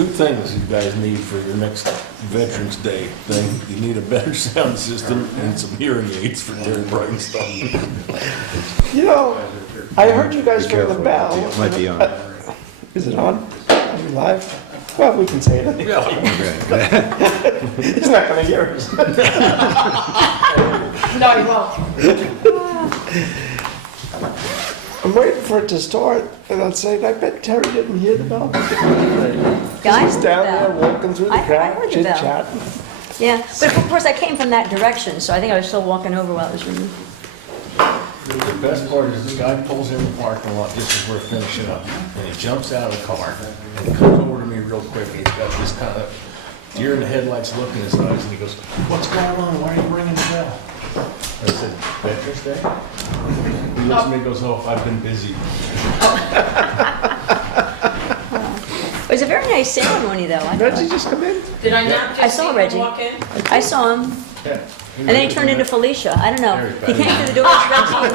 two things you guys need for your next Veterans Day thing. You need a better sound system and some hearing aids for Terry Brighton's stuff. You know, I heard you guys ring the bell. It might be on. Is it on? Are we live? Well, we can say it anyway. He's not gonna hear us. No, he won't. I'm waiting for it to start, and I'm saying, I bet Terry didn't hear the bell. Yeah, I He's heard the down there bell. walking through the I heard crowd, the chit bell. chatting. Yeah, but of course I came from that direction, so I think I was still walking over while it was ringing. The best part is this guy pulls in the parking lot just as we're finishing up, and he jumps out of the car, and he comes over to me real quick, and he's got this kind of deer in the headlights look in his eyes, and he goes, "What's going on? Why are you ringing the bell?" I said, "Veterans Day?" He looks at me and goes, "Oh, I've been busy." It was a very nice ceremony, though. Reggie just come in? Did I not I just saw see Reggie. him walk in? I saw him, Yeah. and then he turned into Felicia. I don't know. He came through the door as Reggie,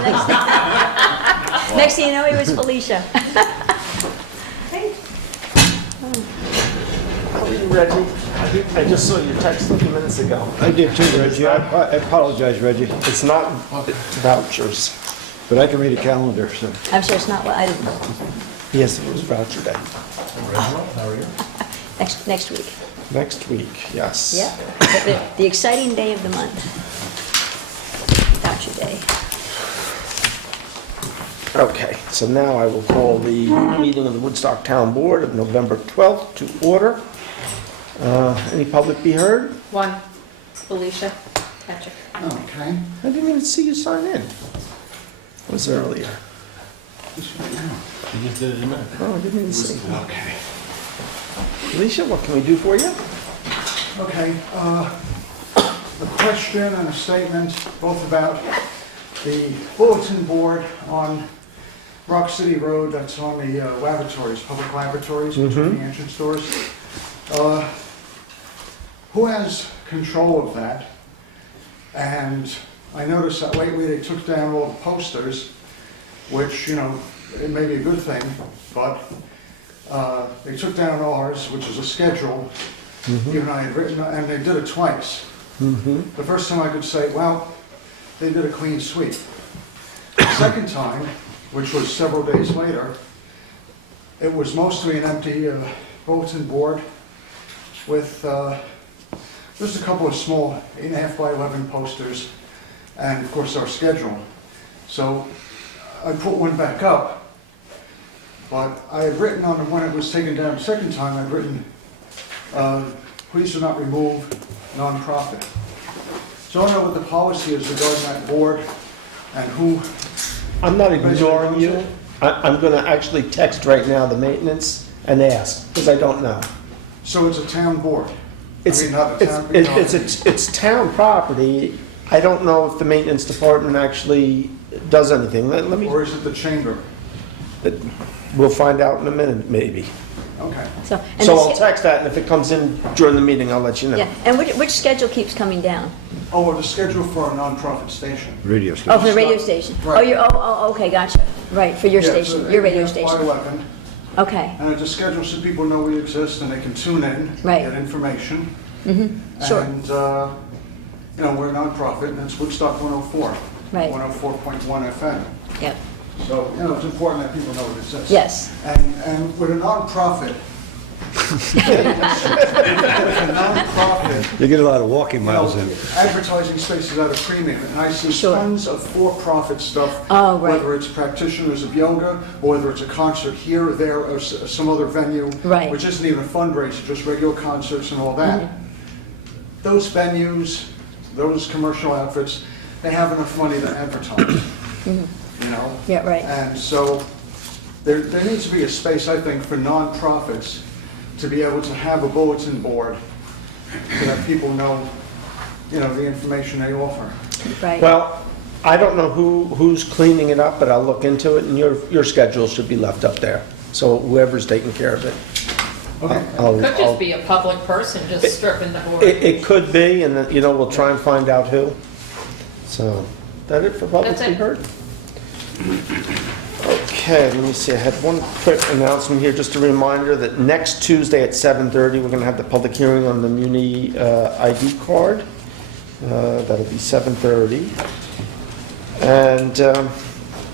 and next thing you know, he was Felicia. How are you, Reggie? I just saw your text a few minutes ago. I did too, Reggie. I apologize, Reggie, It's not vouchers. but I can read a calendar, so. I'm sure it's not what I didn't know. Yes, it was voucher day. Reginald, how are you? Next week. Next week, yes. Yeah. The exciting day of the month. Voucher Day. Okay, so now I will call the meeting of the Woodstock Town Board of November 12th to order. Any public be heard? One, Felicia, Patrick. Okay, I didn't even see you sign in. It was earlier. this right now. He just did it in a minute. Oh, I didn't even see. Okay. Alicia, what can we do for you? Okay, a question and a statement, both about the bulletin board on Rock City Road, that's on the laboratories, public laboratories, between the entrance doors. Who has control of that? And I noticed that lately they took down all the posters, which, you know, it may be a good thing, but they took down ours, which is a schedule, even I had written, and they did it twice. The first time I could say, well, they did a clean sweep. The second time, which was several days later, it was mostly an empty bulletin board with just a couple of small 8.5 by 11 posters, and of course our schedule. So I put one back up, but I had written on the one that was taken down the second time, I'd written, please do not remove nonprofit. So I don't know what the policy is regarding that board and who. I'm not ignoring you. I'm gonna actually text right now the maintenance and ask, because I don't know. So it's a town board? It's, I mean, not a it's, town. it's town property. I don't know if the maintenance department actually does anything. Let me, Or is it the chamber? we'll find out in a minute, maybe. Okay. So So I'll text that, and if it comes in during the meeting, I'll let you know. Yeah, and which schedule keeps coming down? Oh, well, the schedule for a nonprofit station. Radio Oh, station. for the radio station. Oh, Right. okay, gotcha. Right, for your Yeah, station, so your radio 8.5 by station. 11, Okay, and it's a schedule so people know we exist and they can tune in, Right. get information. sure. And, you know, we're a nonprofit, and it's Woodstock 104. Right. 104.1 FM. Yep, So, you know, it's important that people know it exists. yes. And with a nonprofit, with a nonprofit, You get a lot of walking you know, miles in. advertising space is at a premium, and I see Sure. tons of for-profit stuff. Oh, right. Whether it's practitioners of yoga, or whether it's a concert here or there, or some other venue. Right. Which isn't even a fundraiser, just regular concerts and all that. Mm-hmm. Those venues, those commercial outfits, they have enough money to advertise, you know? Yeah, right. And so, there needs to be a space, I think, for nonprofits to be able to have a bulletin board so that people know, you know, the information they offer. Right. Well, I don't know who's cleaning it up, but I'll look into it, and your schedule should be left up there. So whoever's taking care of it. Okay. I'll- Could I'll- just be a public person just stripping the board. It could be, and then, you know, we'll try and find out who. So, that it for public That's be it. heard? Okay. Okay, let me see, I had one quick announcement here, just a reminder that next Tuesday at 7:30, we're gonna have the public hearing on the Muni ID card. That'll be 7:30. And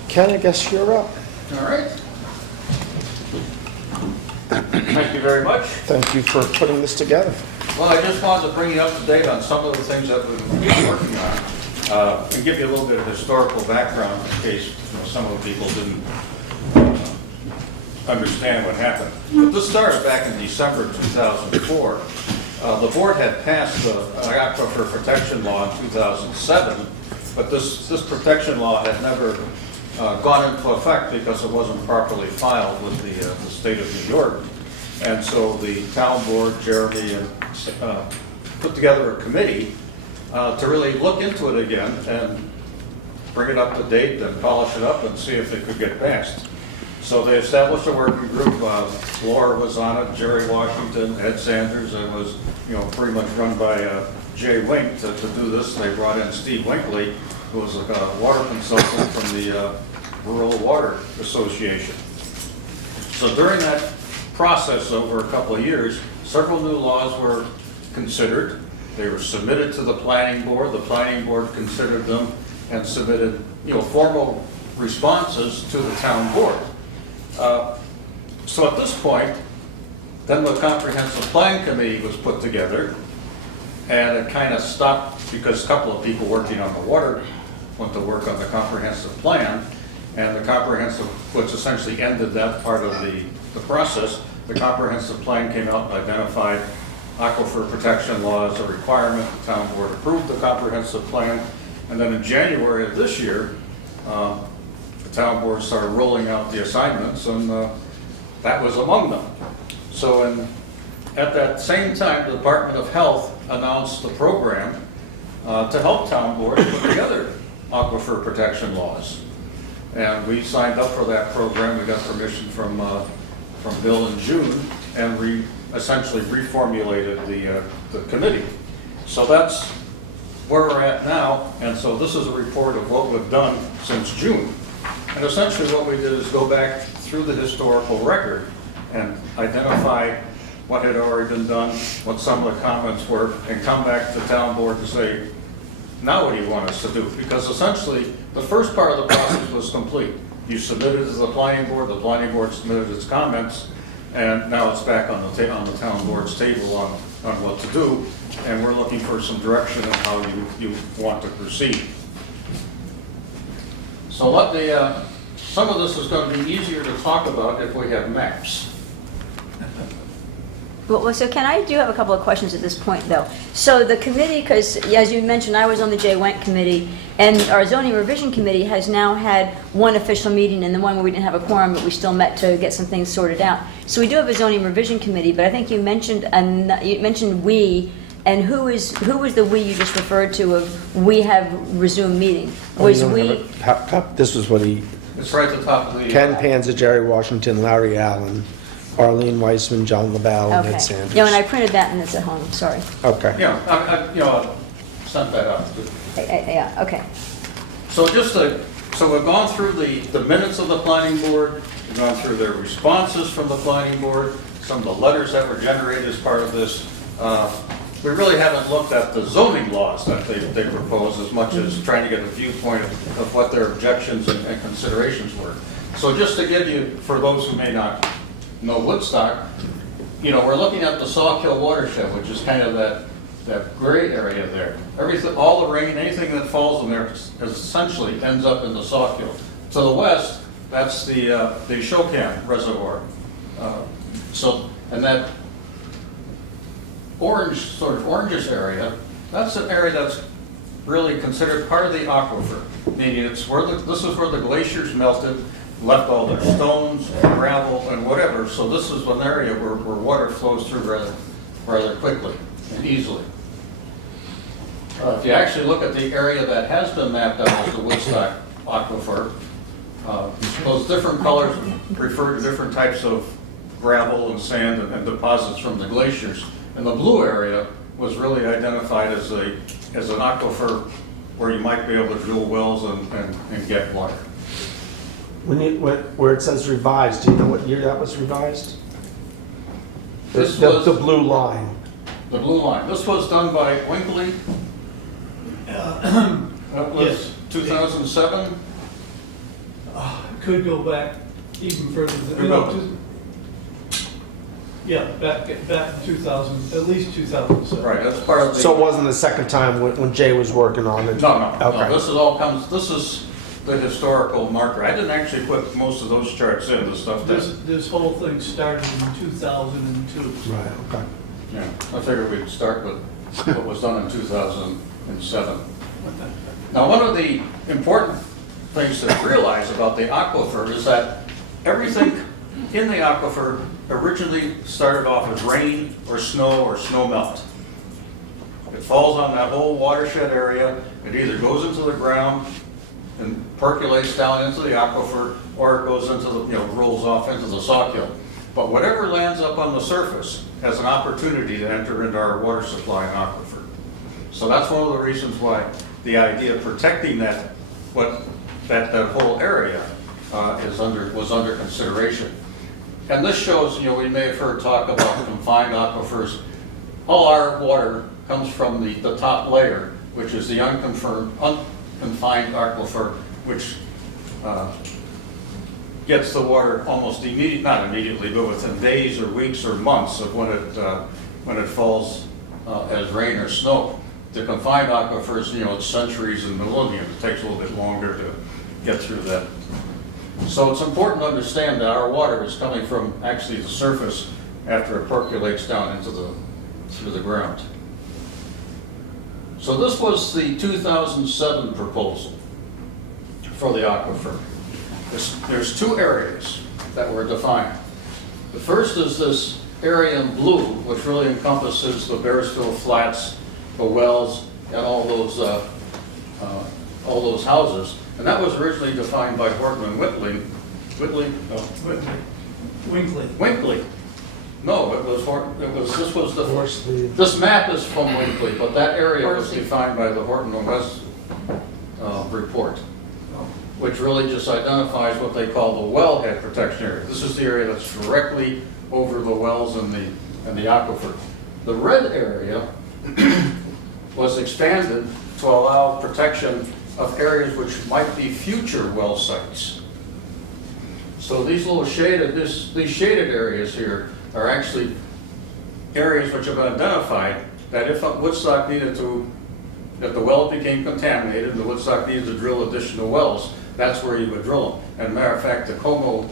Ken, I guess you're up. All right. Thank you very much. Thank you for putting this together. Well, I just wanted to bring you up to date on some of the things that we've been working on. And give you a little bit of historical background in case some of the people didn't understand what happened. But this started back in December 2004. The board had passed the Aquifer Protection Law in 2007, but this protection law had never gone into effect because it wasn't properly filed with the state of New York. And so the town board, Jeremy, put together a committee to really look into it again and bring it up to date and polish it up and see if it could get passed. So they established a working group. Laura was on it, Jerry Washington, Ed Sanders, and was pretty much run by Jay Wink to do this. They brought in Steve Winkley, who was a water consultant from the Rural Water Association. So during that process over a couple of years, several new laws were considered. They were submitted to the planning board. The planning board considered them and submitted, formal responses to the town board. So at this point, then the comprehensive plan committee was put together, and it kind of stopped because a couple of people working on the water went to work on the comprehensive plan, and the comprehensive, which essentially ended that part of the process. The comprehensive plan came out and identified aquifer protection law as a requirement. The town board approved the comprehensive plan, and then in January of this year, the town board started rolling out the assignments, and that was among them. So at that same time, the Department of Health announced the program to help town boards put together aquifer protection laws. And we signed up for that program. We got permission from Bill in June, and we essentially reformulated the committee. So that's where we're at now, and so this is a report of what we've done since June. And essentially what we did is go back through the historical record and identify what had already been done, what some of the comments were, and come back to the town board and say, now what do you want us to do? Because essentially, the first part of the process was complete. You submitted it to the planning board submitted its comments, and now it's back on the town board's table on what to do, and we're looking for some direction on how you want to proceed. So some of this is going to be easier to talk about if we have maps. Well, so Ken, I do have a couple of questions at this point, though. So the committee, because as you mentioned, I was on the Jay Wenk committee, and our zoning revision committee has now had one official meeting, and the one where we didn't have a quorum, but we still met to get some things sorted out. So we do have a zoning revision committee, but I think you mentioned we, and who was the we you just referred to of we have resumed meeting? Was we? This was what he, It's right at the top of the... Ken Panza, Jerry Washington, Larry Allen, Arlene Weissman, John LaBelle, and Ed Okay. Sanders. Yeah, and I printed that and it's at home, sorry. Okay. Yeah, I sent that out. Yeah, okay. So so we've gone through the minutes of the planning board, we've gone through their responses from the planning board, some of the letters that were generated as part of this. We really haven't looked at the zoning laws that they propose as much as trying to get a viewpoint of what their objections and considerations were. So just to give you, for those who may not know Woodstock, we're looking at the Sawkill watershed, which is kind of that gray area there. Everything, all the rain, anything that falls in there essentially ends up in the Sawkill. To the west, that's the Shokan Reservoir. And that orangish area, that's an area that's really considered part of the aquifer, meaning this is where the glaciers melted, left all their stones, gravel, and whatever. So this is an area where water flows through rather quickly and easily. If you actually look at the area that has been mapped out as the Woodstock aquifer, those different colors refer to different types of gravel and sand and deposits from the glaciers. And the blue area was really identified as an aquifer where you might be able to drill wells and get water. Where it says revised, do you know what year that was revised? This The was- blue line. The blue line. This was done by Winkley. That was Yes. 2007. Could go back even further than. Could go- Yeah, back in 2000, at least 2007. Right, that's part of the. So it wasn't the second time when Jay was working on it? No, Okay. this is the historical marker. I didn't actually put most of those charts in, the stuff that, This whole thing started in 2002. Right, okay. yeah, I figured we'd start with what was done in 2007. Now, one of the important things to realize about the aquifer is that everything in the aquifer originally started off as rain or snow melt. It falls on that whole watershed area, it either goes into the ground and percolates down into the aquifer, or it goes into the, rolls off into the Sawkill. But whatever lands up on the surface has an opportunity to enter into our water supply and aquifer. So that's one of the reasons why the idea of protecting that whole area was under consideration. And this shows, we may have heard talk about confined aquifers. All our water comes from the top layer, which is the unconfined aquifer, which gets the water almost not immediately, but within days or weeks or months of when it falls as rain or snow. The confined aquifers, it's centuries and millennia. It takes a little bit longer to get through that. So it's important to understand that our water is coming from actually the surface after it percolates down through the ground. So this was the 2007 proposal for the aquifer. There's two areas that were defined. The first is this area in blue, which really encompasses the Bearsville Flats, the wells, and all those houses. And that was originally defined by Horton and Winkley. No, it was Horton. This map is from Winkley, but that area was defined by the Horton and West report, which really just identifies what they call the wellhead protection area. This is the area that's directly over the wells and the aquifer. The red area was expanded to allow protection of areas which might be future well sites. So these little these shaded areas here are actually areas which have been identified that if Woodstock if the well became contaminated, the Woodstock needed to drill additional wells, that's where you would drill them. And matter of fact, the Como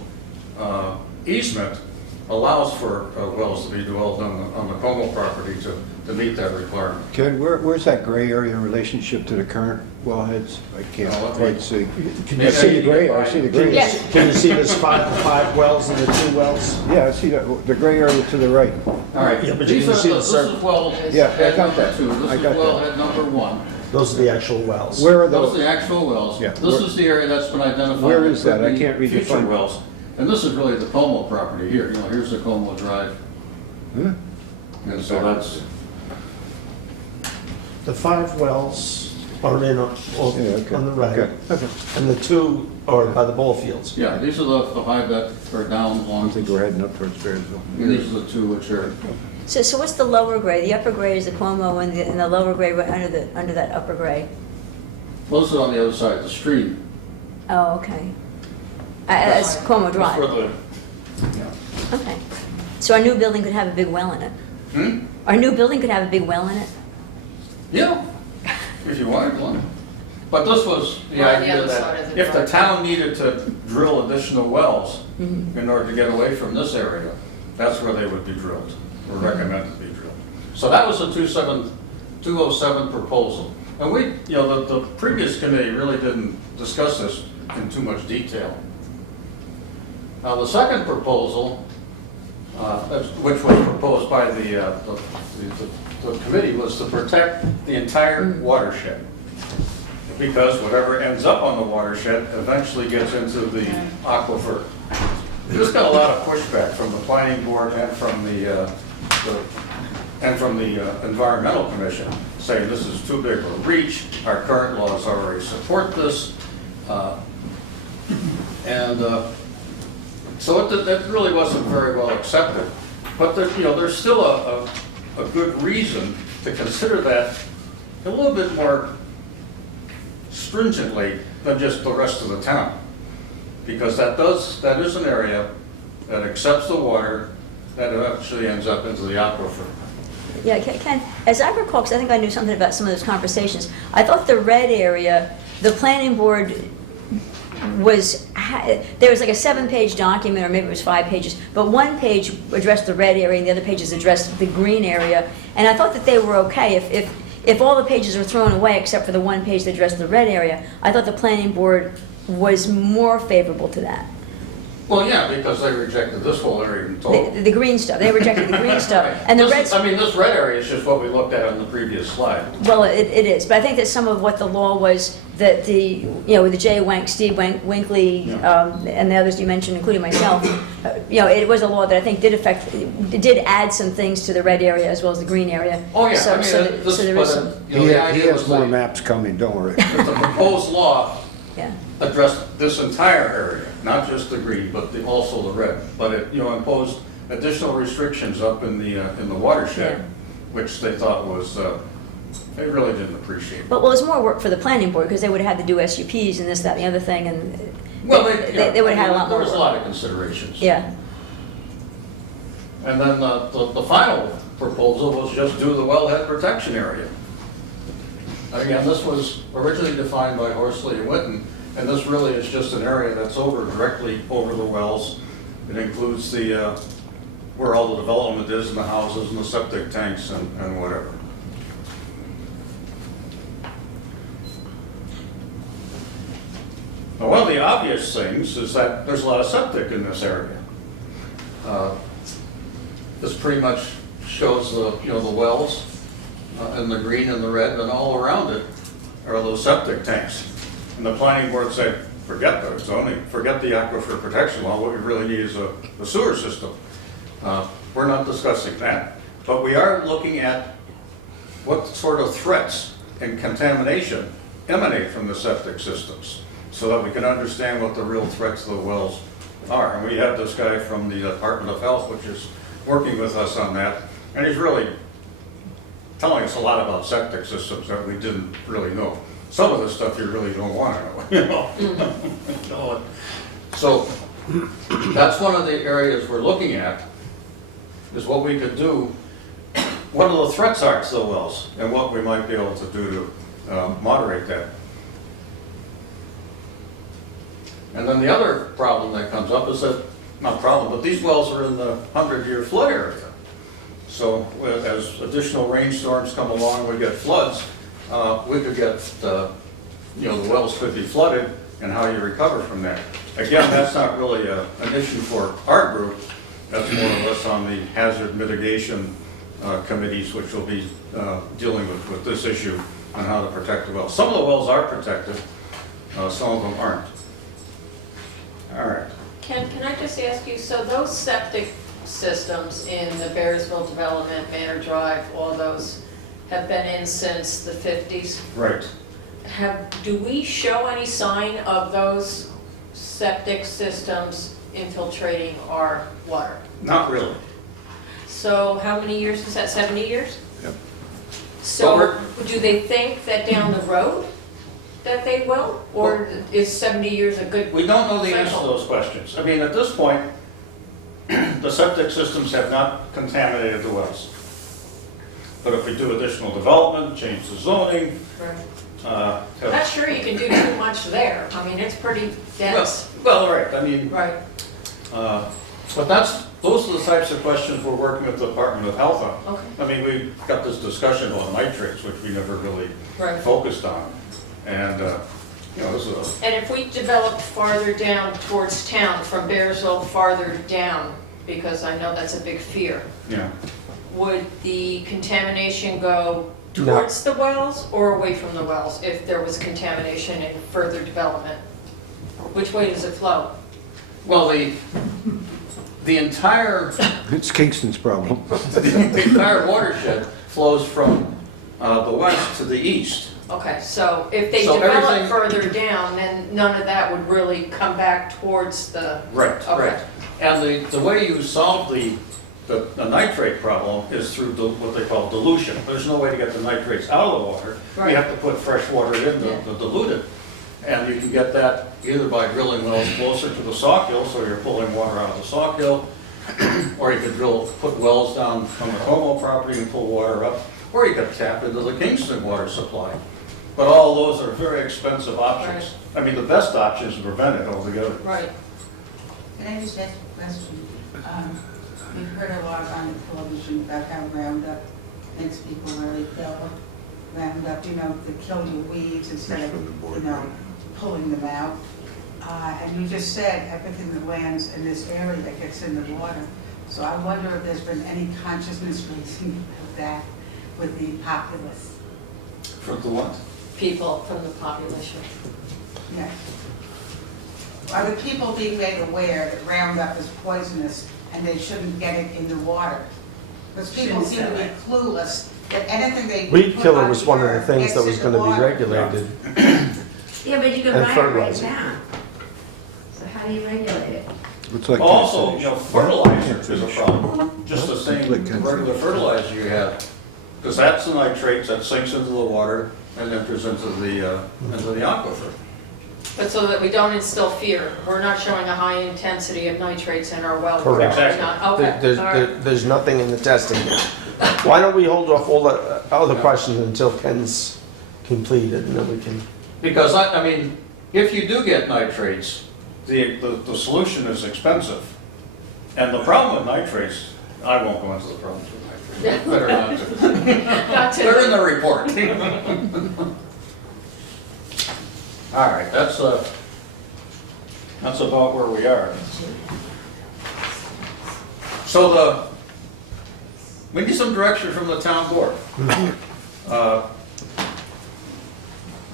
easement allows for wells to be drilled on the Como property to meet that requirement. Ken, where's that gray area in relationship to the current wellheads? I can't Oh, quite see. Can I you see see, the gray, I see the gray. Yes. can you see this five wells and the two wells? Yeah, I see the gray area to the right. All right, Yeah, but you these can are see the this is circle. well Yeah, I head got number that. 2. I This is got well that. head number 1. Those are the actual wells. Where are Those are those? the actual wells. Yeah. This is the area that's been identified. Where is could that? I be can't read the future fine- wells. And this is really the Como property here. Here's the Como Drive. Huh? And so that's, The 5 wells are Yeah, okay. on the right, Okay. Okay. and the 2 are by the ball fields. yeah, these are the 5 that are down I along. think we're heading up towards Bearsville. And these are the 2 which are, So what's the lower grade? The upper grade is the Cuomo, and the lower grade right under that upper grade? those are on the other side of the stream. Oh, okay. That's Cuomo That's where Drive. the, Okay. So our new building could have a big well in it? hmm? Our new building could have a big well in it? Yeah, if you wanted one. But this was the Or on the idea other side of that the if the drive. town needed to drill additional wells in order to get away from this area, that's where they would be drilled, or recommended to be drilled. So that was the 207 proposal. And the previous committee really didn't discuss this in too much detail. Now, the second proposal, which was proposed by the committee, was to protect the entire watershed. Because whatever ends up on the watershed eventually gets into the aquifer. This got a lot of pushback from the planning board and from the environmental commission, saying this is too big of a reach, our current laws already support this. And so that really wasn't very well accepted. But there's still a good reason to consider that a little bit more stringently than just the rest of the town. Because that is an area that accepts the water that eventually ends up into the aquifer. Yeah, Ken, as I recall, because I think I knew something about some of those conversations, I thought the red area, the planning board there was like a 7-page document, or maybe it was 5 pages, but one page addressed the red area and the other pages addressed the green area, and I thought that they were okay. If all the pages were thrown away except for the one page that addressed the red area, I thought the planning board was more favorable to that. Well, yeah, because they rejected this whole area in total. The green stuff, they rejected the green stuff, and the red. This red area is just what we looked at on the previous slide. Well, it is, but I think that some of what the law was, that with the Jay Wank, Steve Winkley, and the others you mentioned, including myself, it was a law that I think did add some things to the red area as well as the green area. Oh, yeah. So there is some, He has more maps coming, don't worry. But the proposed law yeah. addressed this entire area, not just the green, but also the red. But it, imposed additional restrictions up in the watershed, which they thought was, they really didn't appreciate. But well, it's more work for the planning board because they would have had to do SUPs and this, that, and the other thing, and they would have had a lot more There was a work. lot of considerations. Yeah. And then the final proposal was just do the wellhead protection area. Again, this was originally defined by Horsley and Witten, and this really is just an area that's directly over the wells. It includes where all the development is in the houses and the septic tanks and whatever. Now, one of the obvious things is that there's a lot of septic in this area. This pretty much shows the wells in the green and the red, and all around it are those septic tanks. And the planning board said, forget those zoning, forget the aquifer protection law. What we really need is a sewer system. We're not discussing that, but we are looking at what sort of threats and contamination emanate from the septic systems, so that we can understand what the real threats of the wells are. And we have this guy from the Department of Health, which is working with us on that, and he's really telling us a lot about septic systems that we didn't really know. Some of the stuff you really don't want to know, So that's one of the areas we're looking at, is what we could do, what the threats are to the wells, and what we might be able to do to moderate that. And then the other problem that comes up is that, not problem, but these wells are in the 100-year flood area. So as additional rainstorms come along, we get floods, we could get, the wells could be flooded, and how you recover from that. Again, that's not really an issue for our group. That's more or less on the hazard mitigation committees, which will be dealing with this issue on how to protect the wells. Some of the wells are protected, some of them aren't. All right. Ken, can I just ask you, so those septic systems in the Bearsville development, Manor Drive, all those have been in since the 50s? Right. Do we show any sign of those septic systems infiltrating our water? Not really. So how many years is that, 70 years? Yep. So do they think that down the road that they will? Or is 70 years a good? We don't know the answer to those questions. I mean, at this point, the septic systems have not contaminated the wells. But if we do additional development, change the zoning, I'm not sure you can do too much there. I mean, it's pretty dense. well, right, I mean, Right. but those are the types of questions we're working with the Department of Health on. Okay. I mean, we got this discussion on nitrates, which we never really Right. focused on. And, this is And if we developed farther down towards town, from Bearsville farther down, because I know that's a big fear, would the contamination go towards the wells or away from the wells if there was contamination in further development? Which way does it flow? well, the entire It's Kingston's problem. the entire watershed flows from the west to the east. Okay, so if they So develop everything- further down, then none of that would really come back towards the, Right, Okay. right. And the way you solve the nitrate problem is through what they call dilution. There's no way to get the nitrates out of the water. Right. You have to put fresh water in Yeah. to dilute it. And you can get that either by drilling wells closer to the sawkill, so you're pulling water out of the sawkill, or you could put wells down on the Como property and pull water up, or you could tap into the Kingston water supply. But all those are very expensive options. I mean, the best option is to prevent it altogether. right. Can I just ask a question? We've heard a lot on the television about how Roundup makes people really ill. Roundup, to kill your weeds instead of, pulling them out. And you just said everything that lands in this area that gets in the water. So I wonder if there's been any consciousness raising of that with the populace. For the what? People from the population. Yes. Are the people being made aware that Roundup is poisonous and they shouldn't get it in the water? Because people seem to be clueless that anything they Weed put killer on was one of the earth things gets that was in the going to be water. regulated. Yeah, but you can And buy it right fertilizer. now. So how do you regulate it? It's like Also, taxation. fertilizer is a problem, just the same regular fertilizer you have. Because that's the nitrates that sinks into the water and enters into the aquifer. But so that we don't instill fear, we're not showing a high intensity of nitrates in our well. Correct. We're not- Okay, There's, all right. there's nothing in the testing yet. Why don't we hold off all the other questions until Ken's completed, and then we can... Because, I mean, if you do get nitrates, the solution is expensive. And the problem with nitrates, I won't go into the problems with nitrates, better not to. Not to- They're in the report. All right, that's about where we are. So we need some direction from the town board.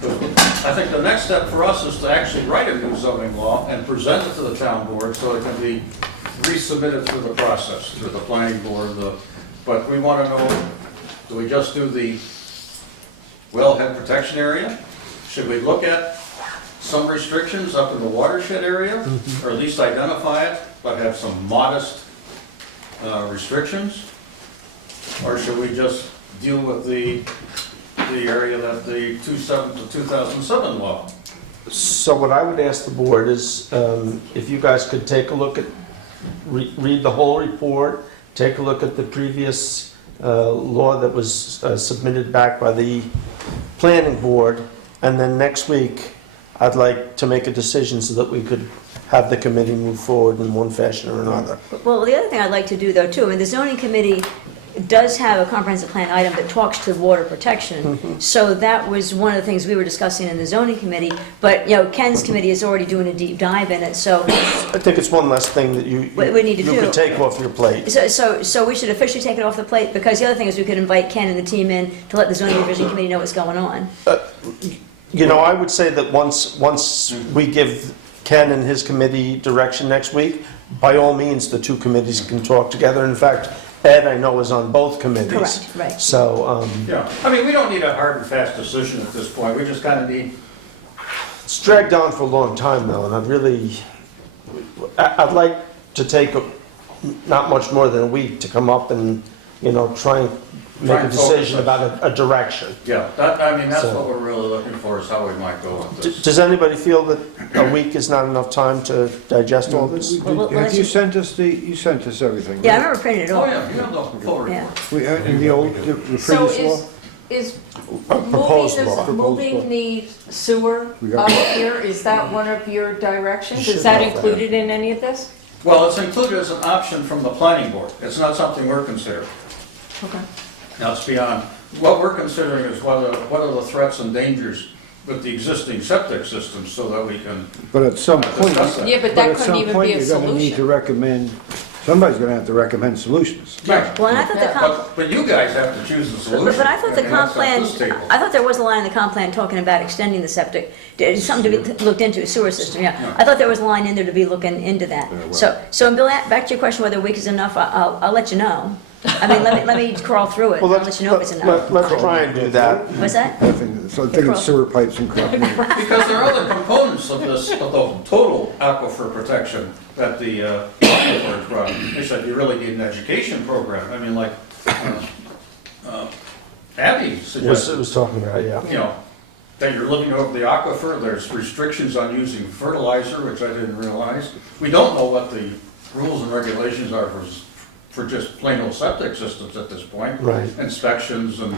I think the next step for us is to actually write a new zoning law and present it to the town board so it can be resubmitted through the process, through the planning board. But we want to know, do we just do the wellhead protection area? Should we look at some restrictions up in the watershed area, or at least identify it, but have some modest restrictions? Or should we just deal with the area that the 2007 law? So what I would ask the board is, if you guys could take a look at, read the whole report, take a look at the previous law that was submitted back by the planning board, and then next week, I'd like to make a decision so that we could have the committee move forward in one fashion or another. Well, the other thing I'd like to do though too, I mean, the zoning committee does have a comprehensive plan item that talks to water protection. So that was one of the things we were discussing in the zoning committee, but, Ken's committee is already doing a deep dive in it, so, I think it's one less thing that you We need to you do. could take off your plate. so we should officially take it off the plate, because the other thing is we could invite Ken and the team in to let the zoning revision committee know what's going on. I would say that once we give Ken and his committee direction next week, by all means, the two committees can talk together. In fact, Ed, I know, is on both committees. Correct, right. So, Yeah, I mean, we don't need a hard and fast decision at this point. We just kind of need, it's dragged on for a long time though, and I'd like to take not much more than a week to come up and, try and make Try a and focus decision it. about a direction. yeah, that's So- what we're really looking for, is how we might go with this. Does anybody feel that a week is not enough time to digest all this? Have you sent us you sent us everything? Yeah, I right? remember printing it Oh, off. yeah, you have the full Yeah. report. In the old, the So previous law? is Proposed law. moving the sewer We got- up here, is that one of your directions? You Is should that have that. included in any of this? Well, it's included as an option from the planning board. It's not something we're considering. Okay. Now, it's beyond, what we're considering is what are the threats and dangers with the existing septic system, so that we can But at some point, discuss that. Yeah, but that at some couldn't even point, be a you're gonna need to solution. recommend, somebody's gonna have to recommend solutions. Right. Well, and I thought the Yeah. But you guys have to choose the solution. But I thought the and comp that's at this plan, table. I thought there was a line in the comp plan talking about extending the septic, it's something to be looked into, sewer system, yeah. Yeah. I thought there was a line in there to be looking into that. Yeah, well. So Bill, back to your question whether a week is enough, I'll let you know. I mean, let me crawl through it, and I'll let you know if it's enough. Let's try and do that. What's that? So I'm thinking sewer pipes and crap. Because there are other components of this, of the total aquifer protection that the aquifers run. They said you really need an education program. I mean, like Abby suggested, Was talking about, yeah. you know, that you're living over the aquifer, there's restrictions on using fertilizer, which I didn't realize. We don't know what the rules and regulations are for just plain old septic systems at this point. Right. Inspections and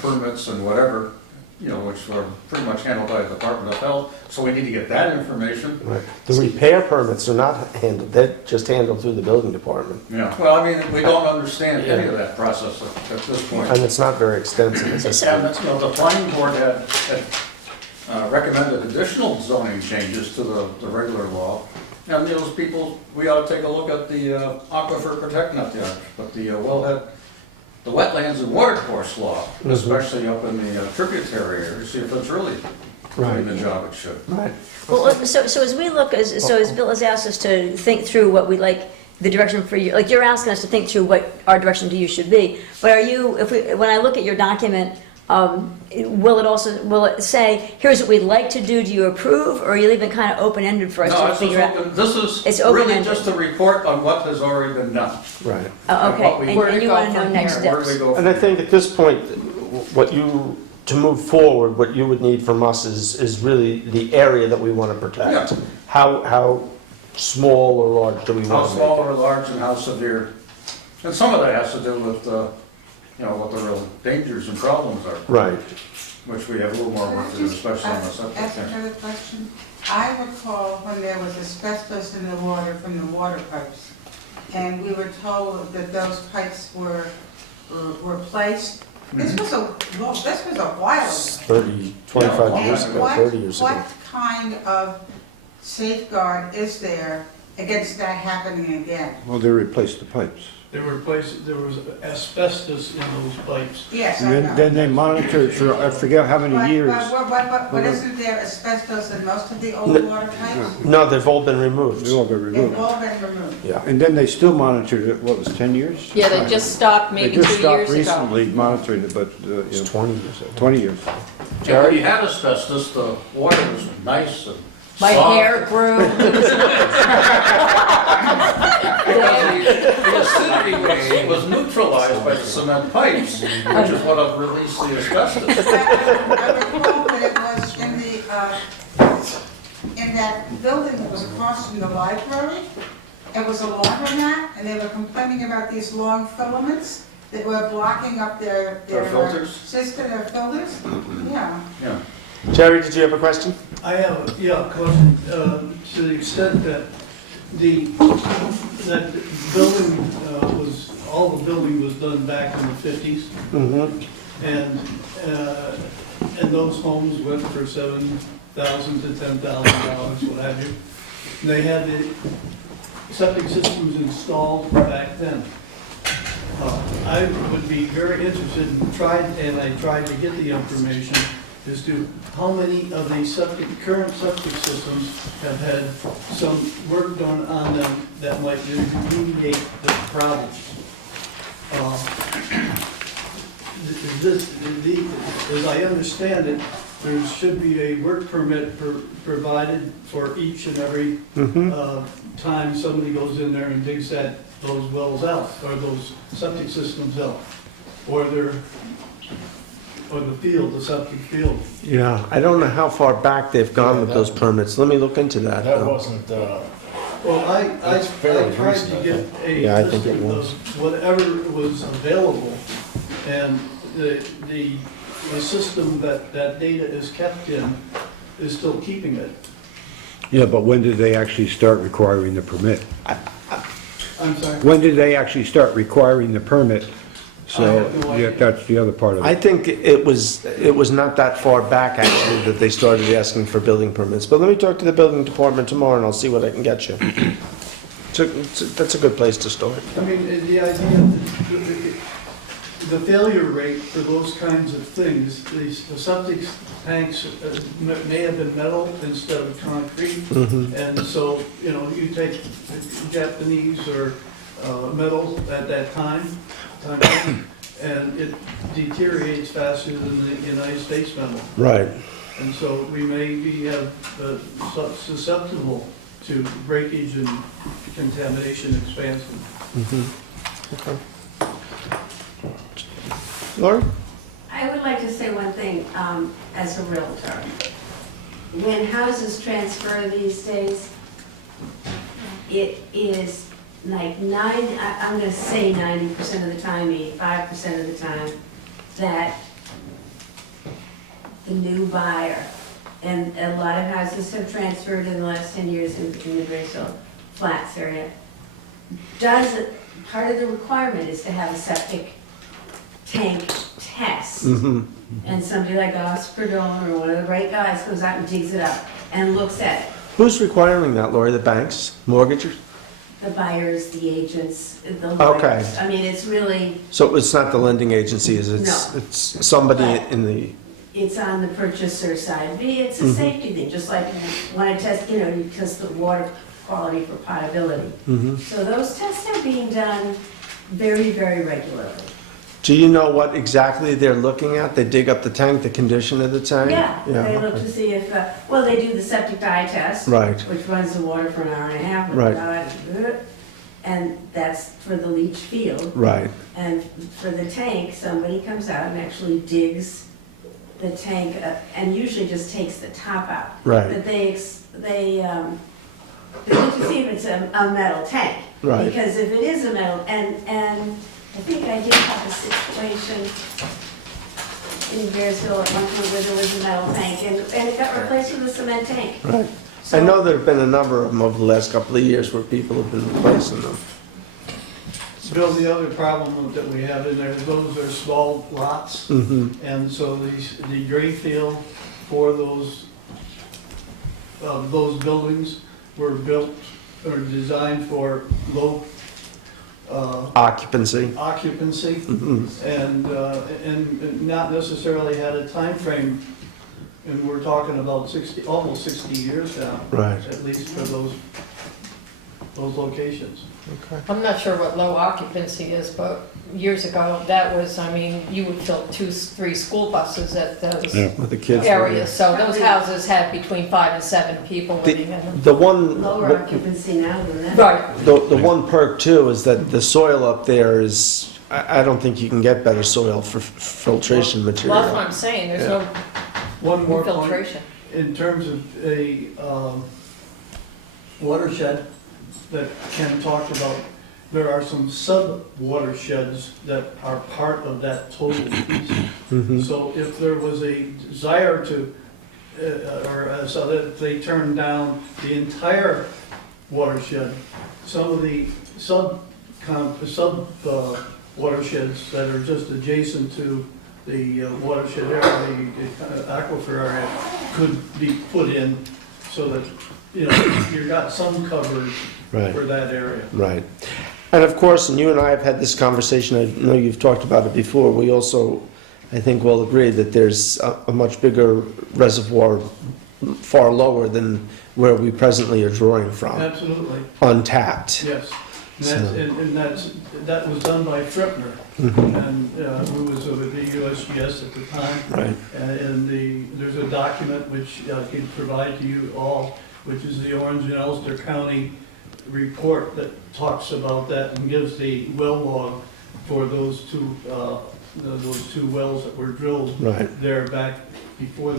permits and whatever, you know, which are pretty much handled by the Department of Health, so we need to get that information. Right. The repair permits are not handled, they're just handled through the building department. Yeah, well, I mean, we don't understand any of that process at this point. And it's not very extensive, as I And, said. you know, the planning board had recommended additional zoning changes to the regular law. And those people, we ought to take a look at the aquifer protect, not the aquifer, but the wellhead, the wetlands and watercourse law, especially up in the tributary area, see if it's really doing the job it should. Right. Well, so as we look, as Bill has asked us to think through what we'd like, the direction for you, like you're asking us to think through what our direction to you should be, but are you, when I look at your document, will it say, here's what we'd like to do you approve, or are you leaving kind of open-ended for us No, to it's figure just out? open, this is It's really open-ended. just a report on what has already been done. Right. Oh, okay, Where to and you go want to know from next here? Where do steps? we go from And I here? think at this point, to move forward, what you would need from us is really the area that we want to protect. Yeah. How small or large do we How want to small make it? or large and how severe. And some of that has to do with, you know, what the real dangers and problems are, Right. which we have a little more work to do, especially on the septic Ask tank. another question. I recall when there was asbestos in the water from the water pipes, and we were told that those pipes were replaced. This was a while ago. 25 years And ago, 30 years ago. what kind of safeguard is there against that happening again? Well, they replaced the pipes. There was asbestos in those pipes. Yes, I And know. then they monitored for, I forget how many years. But isn't there asbestos in most of the old water pipes? No, they've all been removed. They all got They've removed. all been removed. Yeah. And then they still monitored it, what was 10 years? Yeah, they just stopped They maybe just 2 stopped years ago. recently monitoring it, but, It's you know, 20 years ago. 20 years. Yeah, when you had asbestos, the water was nice and My soft. hair grew. The acidity was neutralized by the cement pipes, which is what released the asbestos. I recall that it was in that building that was across from the library. It was a laundromat, and they were complaining about these long filaments that were blocking up their Their filters? system, their filters. Yeah. Yeah. Jerry, did you have a question? I have, a question, to the extent that that building all the building was done back in the 50s, Mm-hmm. and those homes went for $7,000 to $10,000, what have you. They had the septic systems installed back then. I would be very interested and I tried to get the information as to how many of the current septic systems have had some work done on them that might remediate the problems. As I understand it, there should be a work permit provided for each and every time somebody goes in there and digs those wells out, or those septic systems out, or the septic field. Yeah, I don't know how far back they've gone with those permits. Let me look into that. That wasn't, Well, I That's fairly tried recent, to I get a Yeah, I think list it of was. whatever was available, and the system that data is kept in is still keeping it. Yeah, but when did they actually start requiring the permit? I'm sorry. When did they actually start requiring the permit? So, I have no yeah, idea. that's the other part of I it. think it was not that far back, actually, that they started asking for building permits. But let me talk to the building department tomorrow, and I'll see what I can get you. That's a good place to start. I mean, the idea, the failure rate for those kinds of things, the septic tanks may have been metal instead of concrete. And so, you take Japanese or metal at that time, and it deteriorates faster than the United States metal. Right. And so we may be susceptible to breakage and contamination expansion. Laura? I would like to say one thing, as a realtor. When houses transfer these days, it is like I'm gonna say 90% of the time, 85% of the time, that the new buyer, and a lot of houses have transferred in the last 10 years in the Graceville Flats area, part of the requirement is to have a septic tank test. And somebody like Oscar Dolan or one of the right guys goes out and digs it up and looks at it. Who's requiring that, Lori? The banks? Mortgagers? The buyers, the agents, the lawyers. Okay. I mean, it's really, So it's not the lending agencies, No. it's somebody Right. in the, it's on the purchaser side. It's a safety thing, just like when I test, you test the water quality for potability. So those tests are being done very, very regularly. do you know what exactly they're looking at? They dig up the tank, the condition of the tank? Yeah, they look okay. to see if, well, they do the septic dye test. Right. Which runs the water for an hour and a half. Right. And that's for the leach field. Right, And for the tank, somebody comes out and actually digs the tank and usually just takes the top out. Right. But they look to see if it's a metal tank. Right. Because if it is a metal, and I think I did have a situation in Bearsville at one point where there was a metal tank and it got replaced with a cement tank. right. I know there have been a number of them over the last couple of years where people have been replacing them. Bill, the other problem that we have in there, those are small lots, and so the drain field for those buildings were built or designed for low Occupancy. and not necessarily had a time frame. And we're talking about almost 60 years now. Right. At least for those locations. I'm not sure what low occupancy is, but years ago, that was, I mean, you would fill 2-3 school buses at those With the kids. areas. So those houses had between 5 and 7 people living in them. The one, Lower occupancy now than that. Right. the one perk too is that the soil up there is, I don't think you can get better soil for filtration Well, that's material. what I'm saying, there's no One more point, filtration. in terms of a watershed that Ken talked about, there are some sub-watersheds that are part of that total piece. So if there was a desire to, so that they turn down the entire watershed, some of the watersheds that are just adjacent to the watershed area, the aquifer area, could be put in so that, you've got some coverage Right. for that area. Right. And of course, and you and I have had this conversation, I know you've talked about it before, we also, I think, will agree that there's a much bigger reservoir far lower than where we presently are drawing from, Absolutely, untapped. yes. And So- that was done by Fripner, and who was with the USGS at the time. Right. And there's a document which I can provide to you all, which is the Orange and Ulster County report that talks about that and gives the well log for those two wells that were drilled Right. there back before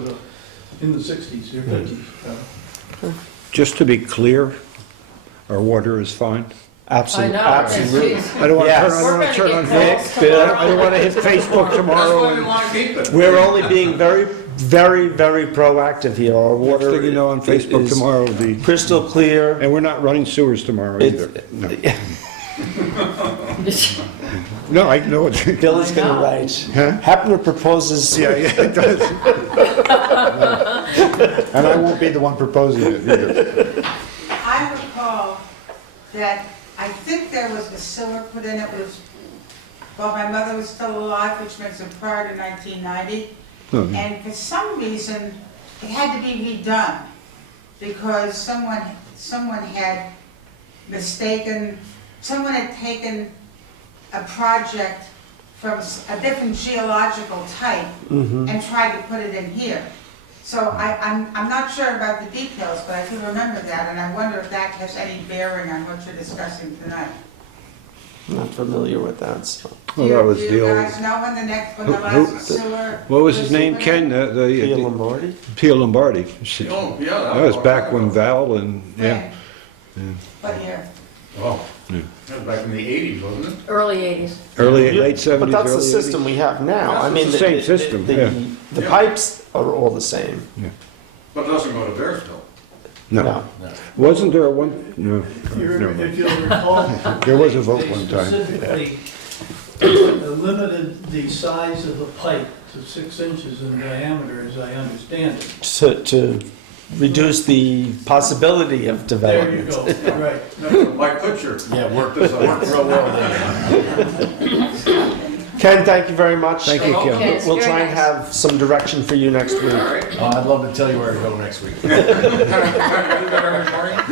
in the 60s or 50s. Just to be clear, our water is fine? Absolutely. I know, Absolutely. it's- I don't want to Yes. turn, I We're don't want gonna to turn get on calls Facebook. tomorrow. I don't want to hit Facebook That's tomorrow. why we want to keep it. We're only being very, very, very proactive here. Our Next water thing you know, on Facebook is tomorrow, crystal clear. and we're not running sewers tomorrow either. No. No, I know it. Bill is going to write. Huh? Hapner proposes. Yeah, it does. And I won't be the one proposing it either. I recall that I think there was a sewer put in, it was, while my mother was still alive, which makes it prior to 1990. And for some reason, it had to be redone because someone had mistaken someone had taken a project from a different geological type and tried to put it in here. So I'm not sure about the details, but I do remember that, and I wonder if that has any bearing on what you're discussing tonight. I'm not familiar with that, so. Well, that was Do the you old, guys know when the Who- last sewer? what was his name, put in? Ken? Pia Lombardi? Pio Lombardi. Oh, yeah. That was back when long time ago. Val and, yeah. What year? Oh, that was back in the 80s, wasn't it? Early 80s. Early, late 70s, But that's the early system 80s. we have now. I It's mean, the same system, yeah. The Yeah. pipes are all the same. But it doesn't go to Bearsville. No. Wasn't there one, no, never mind. If you'll recall. There was a vote they one time. Specifically limited the size of the pipe to 6 inches in diameter, as I understand it. To reduce the possibility of There you development. go, right. That's what Mike Kutcher. Yeah, worked real well there. Ken, thank you very much. Thank you, Ken. Okay, it's We'll very try and nice. have some direction for you next week. All right. Oh, I'd love to tell you where to go next week.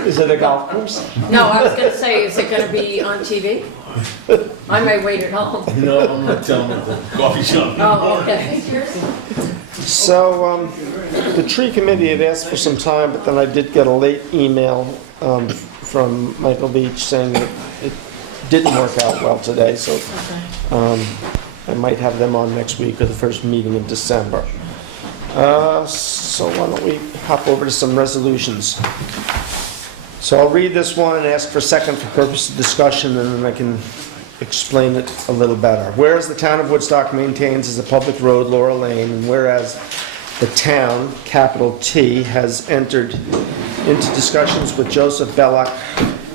Is it a golf course? No, I was gonna say, is it gonna be on TV? I may wait at home. No, I'm not telling you at the coffee shop. Oh, okay. So, the tree committee had asked for some time, but then I did get a late email from Michael Beach saying that it didn't work out well today, so I might have them on next week or the first meeting in December. So why don't we hop over to some resolutions. So I'll read this one and ask for second for purpose of discussion, and then I can explain it a little better. Whereas the town of Woodstock maintains as a public road Laurel Lane, and whereas the town, capital T, has entered into discussions with Joseph Belloc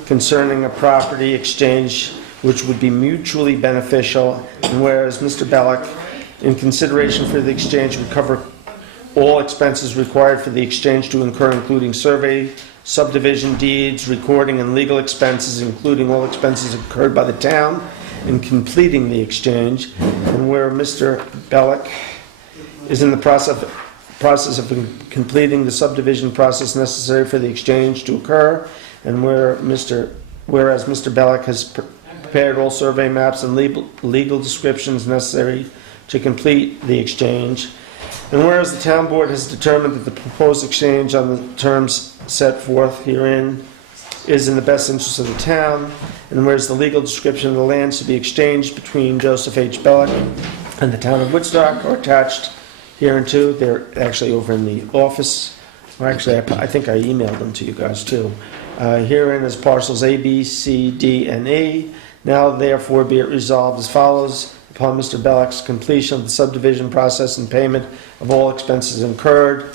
concerning a property exchange which would be mutually beneficial, and whereas Mr. Belloc, in consideration for the exchange, would cover all expenses required for the exchange to incur, including survey, subdivision deeds, recording, and legal expenses, including all expenses incurred by the town in completing the exchange, and where Mr. Belloc is in the process of completing the subdivision process necessary for the exchange to occur, and whereas Mr. Belloc has prepared all survey maps and legal descriptions necessary to complete the exchange, and whereas the town board has determined that the proposed exchange on the terms set forth herein is in the best interest of the town, and whereas the legal description of the lands to be exchanged between Joseph H. Belloc and the town of Woodstock are attached hereunto. They're actually over in the office. Or actually, I think I emailed them to you guys too. Herein is parcels A, B, C, D, and E. Now therefore be it resolved as follows. Upon Mr. Belloc's completion of the subdivision process and payment of all expenses incurred,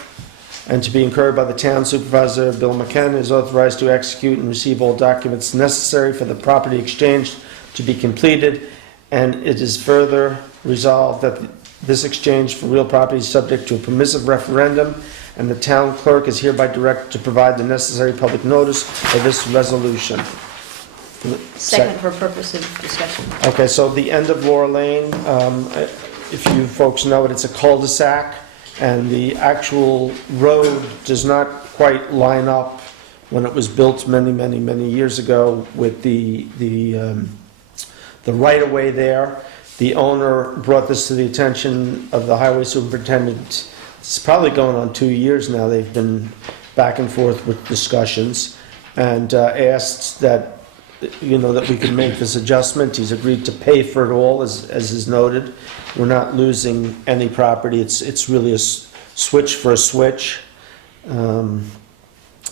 and to be incurred by the town supervisor, Bill McKenna, is authorized to execute and receive all documents necessary for the property exchange to be completed, and it is further resolved that this exchange for real property is subject to a permissive referendum, and the town clerk is hereby directed to provide the necessary public notice of this resolution. Second for purpose of discussion. Okay, so the end of Laura Lane, if you folks know it, it's a cul-de-sac, and the actual road does not quite line up when it was built many years ago with the right-of-way there. The owner brought this to the attention of the highway superintendent. It's probably going on 2 years now. They've been back and forth with discussions, and asked that, that we could make this adjustment. He's agreed to pay for it all, as is noted. We're not losing any property. It's really a switch for a switch.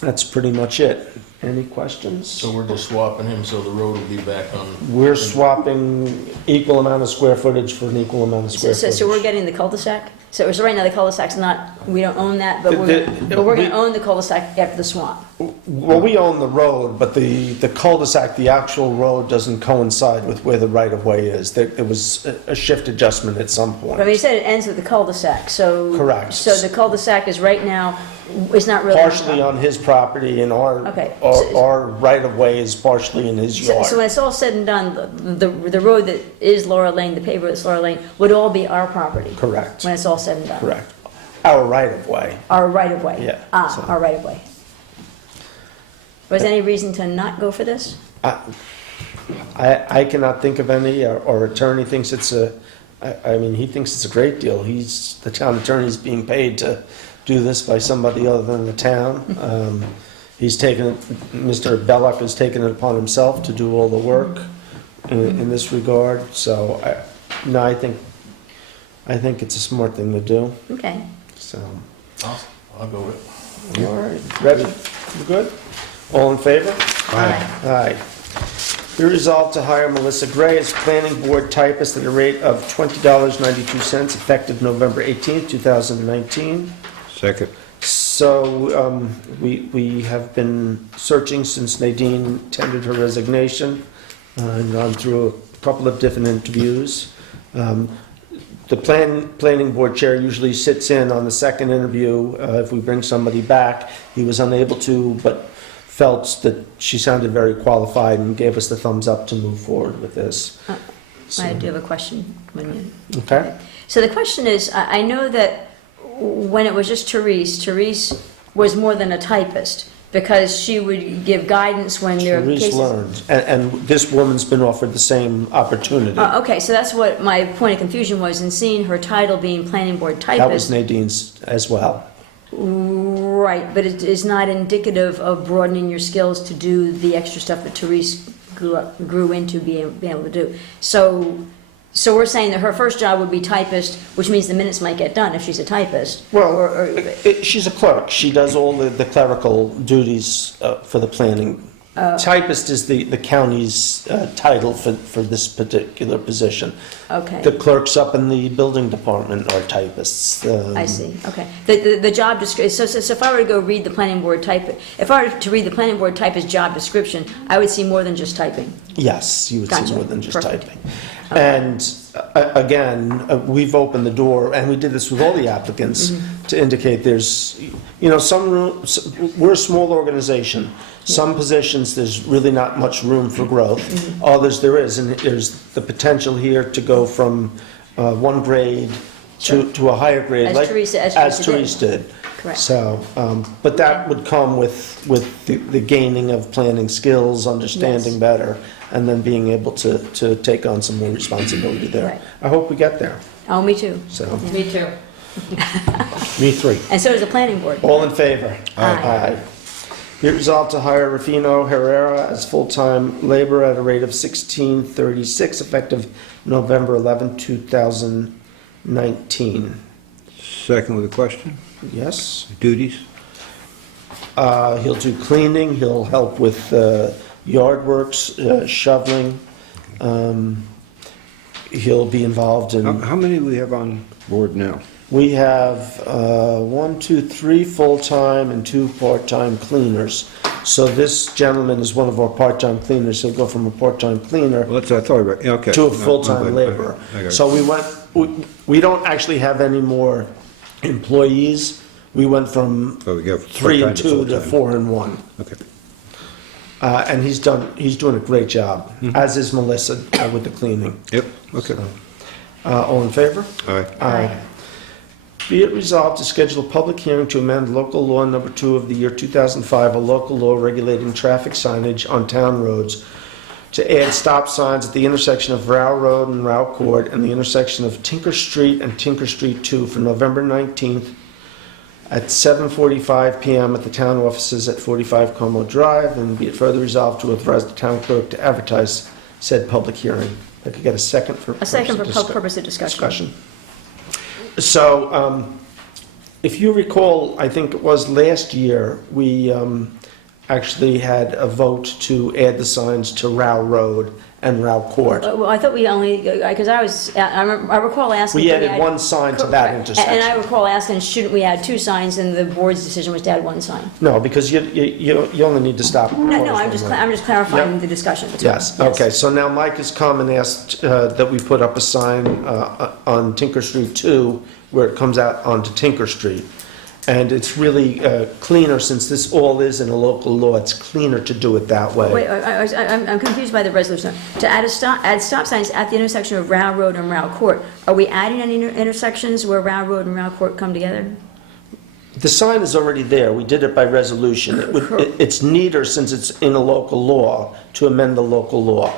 That's pretty much it. Any questions? So we're just swapping him so the road will be back on. We're swapping equal amount of square footage for an equal amount of square footage. So we're getting the cul-de-sac? So right now the cul-de-sac's not, we don't own that, but we're The- going to own the cul-de-sac after the swamp. Well, we own the road, but the cul-de-sac, the actual road doesn't coincide with where the right-of-way is. There was a shift adjustment at some point. But I mean, you said it ends with the cul-de-sac, so. Correct. So the cul-de-sac is right now, is not really. Partially on his property, and Okay. our right-of-way is partially in his So yard. when it's all said and done, the road that is Laura Lane, the paved road that's Laura Lane, would all be our property? Correct, When it's all said and done? correct. Our right-of-way. Our right-of-way? Yeah, so- Our right-of-way. Was there any reason to not go for this? I cannot think of any. Our attorney thinks it's I mean, he thinks it's a great deal. The town attorney's being paid to do this by somebody other than the town. Mr. Belloc has taken it upon himself to do all the work in this regard. So, I think it's a smart thing to do. Okay. So, I'll go with it. all right, ready? You good? All in favor? Aye. Be resolved to hire Melissa Gray as planning board typist at a rate of $20.92 effective November 18th, 2019. Second. So we have been searching since Nadine tendered her resignation and gone through a couple of different interviews. The planning board chair usually sits in on the second interview if we bring somebody back. He was unable to, but felt that she sounded very qualified and gave us the thumbs up to move forward with this. I do have a question. Okay. So the question is, I know that when it was just Therese was more than a typist, because she would give guidance when there were Therese cases. learned, and this woman's been offered the same opportunity. Okay, so that's what my point of confusion was in seeing her title being planning board typist. That was Nadine's as well. Right, but it is not indicative of broadening your skills to do the extra stuff that Therese grew into being able to do. So we're saying that her first job would be typist, which means the minutes might get done if she's a typist. Well, she's a clerk. She does all the clerical duties for the planning. Typist is the county's title for this particular position. Okay. The clerks up in the building department are typists. I see, okay. The job description, so if I were to go read the planning board if I were to read the planning board typist job description, I would see more than just typing. Yes, you would see Gotcha. more than just Perfect. typing. And again, we've opened the door, and we did this with all the applicants, to indicate there's, some room, we're a small organization. Some positions, there's really not much room for growth. Others there is, and there's the potential here to go from one grade to a higher grade. As like- Therese did. did. Correct. So, but that would come with the gaining of planning skills, understanding Yes. better, and then being able to take on some more responsibility there. Right. I hope we get there. Oh, me too. So, Me too. me three. And so does the planning board. All in favor? Aye. Be it resolved to hire Rufino Herrera as full-time laborer at a rate of $16.36 effective November 11, 2019. Second with a question. Yes? Duties? He'll do cleaning, he'll help with yard works, shoveling. He'll be involved in... How many do we have on board now? We have 3 full-time and 2 part-time cleaners. So this gentleman is one of our part-time cleaners. He'll go from a part-time cleaner Well, that's what I thought about. Yeah, okay. to a No, full-time no, laborer. I got it. So we don't actually have any more employees. We went from So we go 3 and part-time 2 to full-time. 4 and 1. Okay. And he's doing a great job, as is Melissa with the cleaning. Yep, okay. All in favor? All right. Aye. Be it resolved to schedule a public hearing to amend local law number 2 of the year 2005, a local law regulating traffic signage on town roads, to add stop signs at the intersection of Row Road and Row Court and the intersection of Tinker Street and Tinker Street 2 for November 19th at 7:45 PM at the town offices at 45 Como Drive, and be it further resolved to authorize the town clerk to advertise said public hearing. I could get a second for... A second for purpose of discussion. So, if you recall, I think it was last year, we actually had a vote to add the signs to Row Road and Row Court. Well, I thought we only, because I recall asking. We did added one sign to that Correct. And I intersection. recall asking, shouldn't we add 2 signs, and the board's decision was to add 1 sign. No, because you only need to stop. No, I'm just clarifying Yep. the discussion. That's all. Yes, okay, so now Mike has come and asked that we put up a sign on Tinker Street 2, where it comes out onto Tinker Street. And it's really cleaner, since this all is in a local law, it's cleaner to do it that way. Wait, I'm confused by the resolution. To add stop signs at the intersection of Row Road and Row Court, are we adding any intersections where Row Road and Row Court come together? The sign is already there, we did it by resolution. It's neater, since it's in a local law, to amend the local law.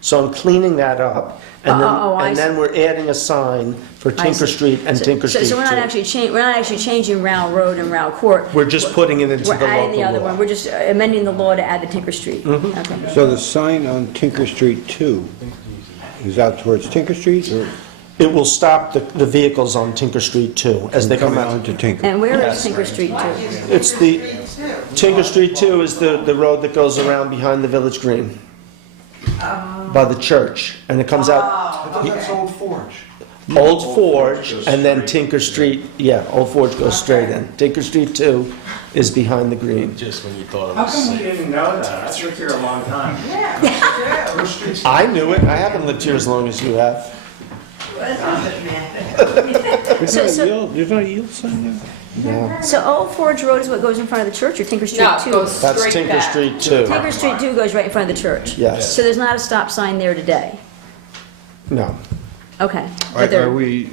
So I'm cleaning that up, and then, Oh, I and then we're adding a sign for I Tinker see. Street and Tinker Street So we're not 2. actually we're not actually changing Round Road and Round Court. We're just putting it into the We're adding the local other law. one, we're just amending the law to add the Tinker Street. Okay. So the sign on Tinker Street 2 is out towards Tinker Street or It will stop the vehicles on Tinker Street 2 as they come coming out. onto Tinker? And where is Tinker Street Why to? is It's the- Tinker Street too? Tinker Street 2 is the road that goes around behind the Village Green, by the church, and it comes out I thought that's Old Forge. Old Forge, and then Tinker Street, yeah, Old Forge goes straight in. Tinker Street 2 is behind the green. Just when you thought it How was come you safe. didn't know that? I've lived here a long time. Yeah, me too. Streets. I knew it, I haven't lived here as long as you have. Well, it doesn't matter. There's not a yield sign there? Yeah. So Old Forge Road is what goes in front of the church, or Tinker Street No, it 2? goes That's straight Tinker back. Street 2. Tinker Street 2 goes right in front of the church? Yes. So there's not a stop sign there today? No. Okay. But Are we,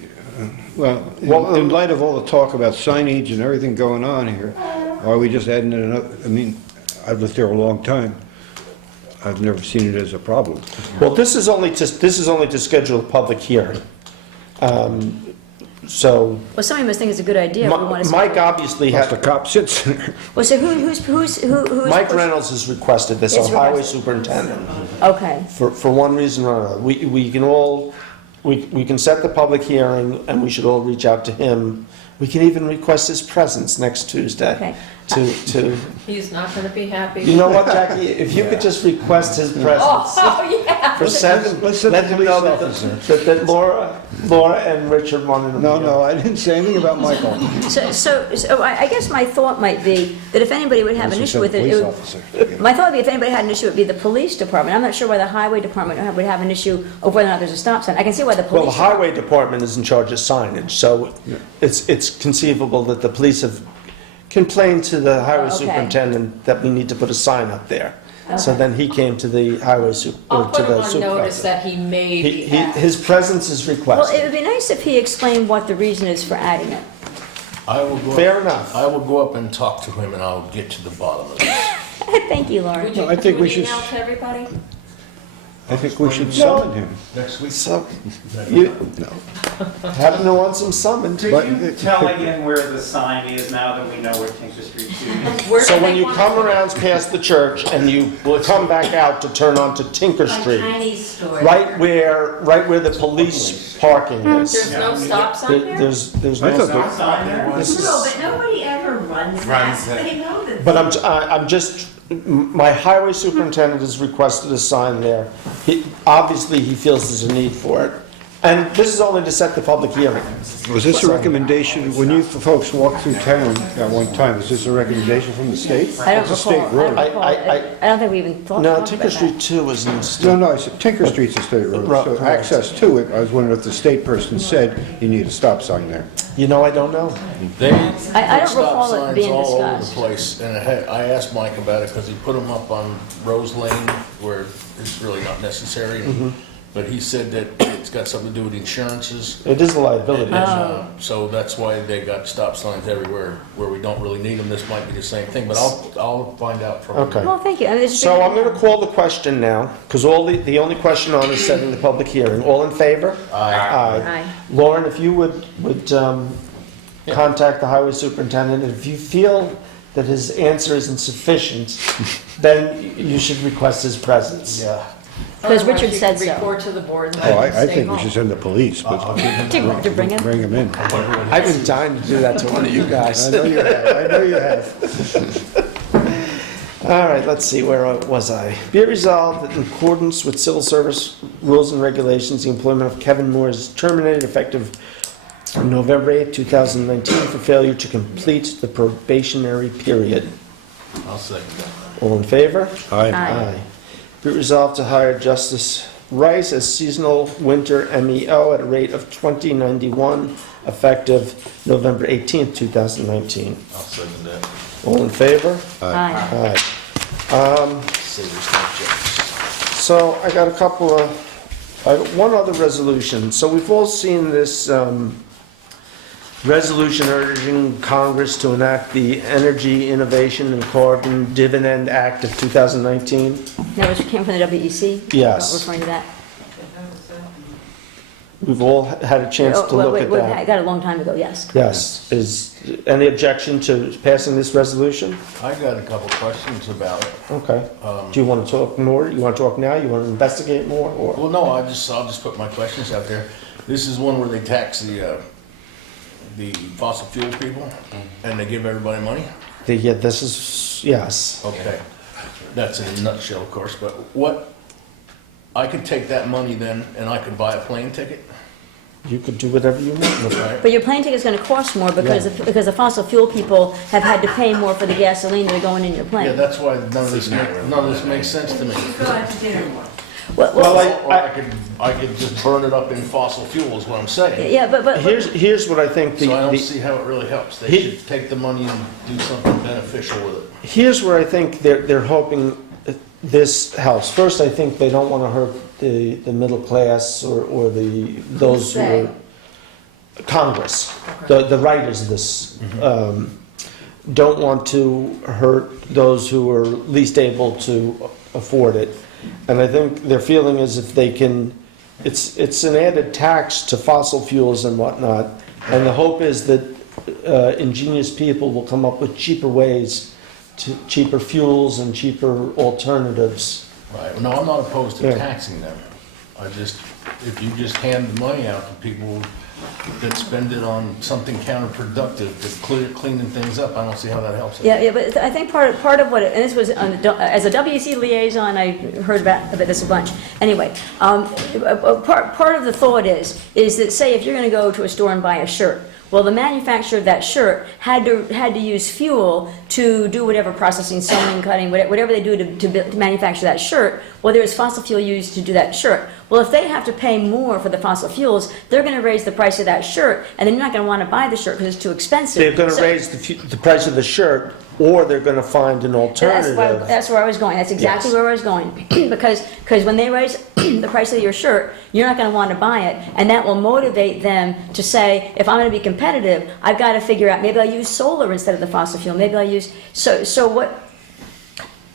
well, in light of all the talk about signage and everything going on here, are we just adding in another, I mean, I've lived there a long time. I've never seen it as a problem. Well, this is only to schedule a public hearing. So, Well, somebody must think it's a good idea if we want to... Mike obviously Plus the has, cop sits there. Well, so who's... Mike Reynolds has requested this, Is our highway requested. superintendent. Okay. For one reason or another. We can all, we can set the public hearing, and we should all reach out to him. We can even request his presence next Tuesday. Okay. To, He's not gonna be happy. you know what, Jackie, if you could just request his presence Oh, yeah. for 7, let's send let the him know police that Laura and Richard wanted him No, here. no, I didn't say anything about Michael. So I guess my thought might be that if anybody would have an issue with it, my thought would be if anybody had an issue, it would be the police department. I'm not sure why the highway department would have an issue of whether or not there's a stop sign. I can see why the Well, the police... highway department is in charge of signage, so it's conceivable that the police have complained to the highway Okay. superintendent that we need to put a sign up there. So Okay. then he came to the highway I'll to put him the on notice supervisor. that he may be His presence is Well, it requested. would be nice if he explained what the reason is for adding it. I will go. Fair enough. I will go up and talk to him, and I'll get to the bottom of this. Thank you, Lauren. Would you Well, I think do we an should- email to everybody? I think we should summon him. Next week. So, you happen to want some summoned. Could But- you tell again where the sign is now that we know where Tinker Street 2 is? Where So do when they you want come it? around past the church and you come back out to turn onto Tinker My Street, Chinese store. right where the police parking is. There's no stop sign there? There's I no. thought Stop sign there? This is- No, but nobody ever runs past, they know that. But I'm just, my highway superintendent has requested a sign there. Obviously, he feels there's a need for it. And this is only to set the public hearing. Was this a recommendation, when you folks walked through town at one time, was this a recommendation from the state? I don't It's a state recall, I don't road. recall. I- I don't think we even thought No, about Tinker that. Street 2 was in the No, state. no, I said Tinker Street's a state road, Right, so correct. access to it, I was wondering if the state person said you need a stop sign there. You know, I don't know. They I put don't stop recall it signs being all over the discussed. place, and I asked Mike about it, because he put them up on Rose Lane, where it's really not necessary. But he said that it's got something to do with insurances. It is a liability. And, so that's why they got stop signs everywhere where we don't really need them. This might be the same thing, but I'll find out from him. Okay. Well, thank you. I mean, this is So very- I'm going to call the question now, because the only question on is setting the public hearing. All in favor? Aye. Aye. Lauren, if you would contact the highway superintendent, and if you feel that his answer isn't sufficient, then you should request his presence. Yeah. Because Otherwise, Richard you said can so. Report to the board and Oh, then I stay think we home. should send the police, but To bring him? bring them in. I've been dying to do that to one of you guys. I know you have, I know you have. All right, let's see, where was I? Be it resolved that in accordance with civil service rules and regulations, the employment of Kevin Moore is terminated effective November 8th, 2019 for failure to complete the probationary period. I'll second that. All in favor? Aye. Aye. Be it resolved to hire Justice Rice as seasonal winter MEO at a rate of $20.91 effective November 18th, 2019. I'll second that. All in favor? Aye. Aye. Say there's no jokes. So I got I got one other resolution. So we've all seen this resolution urging Congress to enact the Energy Innovation and Carbon Dividend Act of 2019. That was, came from the WEC? Yes. Referring to that? We've all had a chance to look at I that. got it a long time ago, yes. Yes. Is any objection to passing this resolution? I got a couple questions about it. Okay. Do you want to talk more? You want to talk now? You want to investigate more? Or? Well, no, I'll just put my questions out there. This is one where they tax the fossil fuel people, and they give everybody money? Yeah, this is, yes. Okay. That's in a nutshell, of course, but what, I could take that money then, and I could buy a plane ticket? You could do whatever you want with it. Right? But your plane ticket's gonna cost more because, Yeah. because the fossil fuel people have had to pay more for the gasoline that are going in your Yeah, plane. that's why none of this makes sense to me. Go out to dinner more. Well, Or I could just burn it up in fossil fuel is what I'm saying. Yeah, but. Here's what I think So I don't the, see how it really helps. They He- should take the money and do something beneficial with it. here's where I think they're hoping this helps. First, I think they don't want to hurt the middle class or those who Say. are Congress, the writers of this, don't want to hurt those who are least able to afford it. And I think their feeling is if they can, it's an added tax to fossil fuels and whatnot. And the hope is that ingenious people will come up with cheaper ways, cheaper fuels and cheaper alternatives. Right. No, I'm not opposed to Yeah. taxing them. If you just hand the money out to people that spend it on something counterproductive, to cleaning things up, I don't see how that helps. Yeah, but I think part of what, and this was, as a WC liaison, I heard about this a bunch. Anyway, part of the thought is that, say, if you're gonna go to a store and buy a shirt, well, the manufacturer of that shirt had to use fuel to do whatever processing, sewing, cutting, whatever they do to manufacture that shirt. Well, there is fossil fuel used to do that shirt. Well, if they have to pay more for the fossil fuels, they're going to raise the price of that shirt, and then you're not going to want to buy the shirt because it's too expensive. They're going to So- raise the price of the shirt, or they're going to find an alternative. That's where I was going. That's exactly Yes. where I was going. because when they raise the price of your shirt, you're not going to want to buy it, and that will motivate them to say, if I'm going to be competitive, I've got to figure out, maybe I'll use solar instead of the fossil fuel. Maybe I'll use, so what,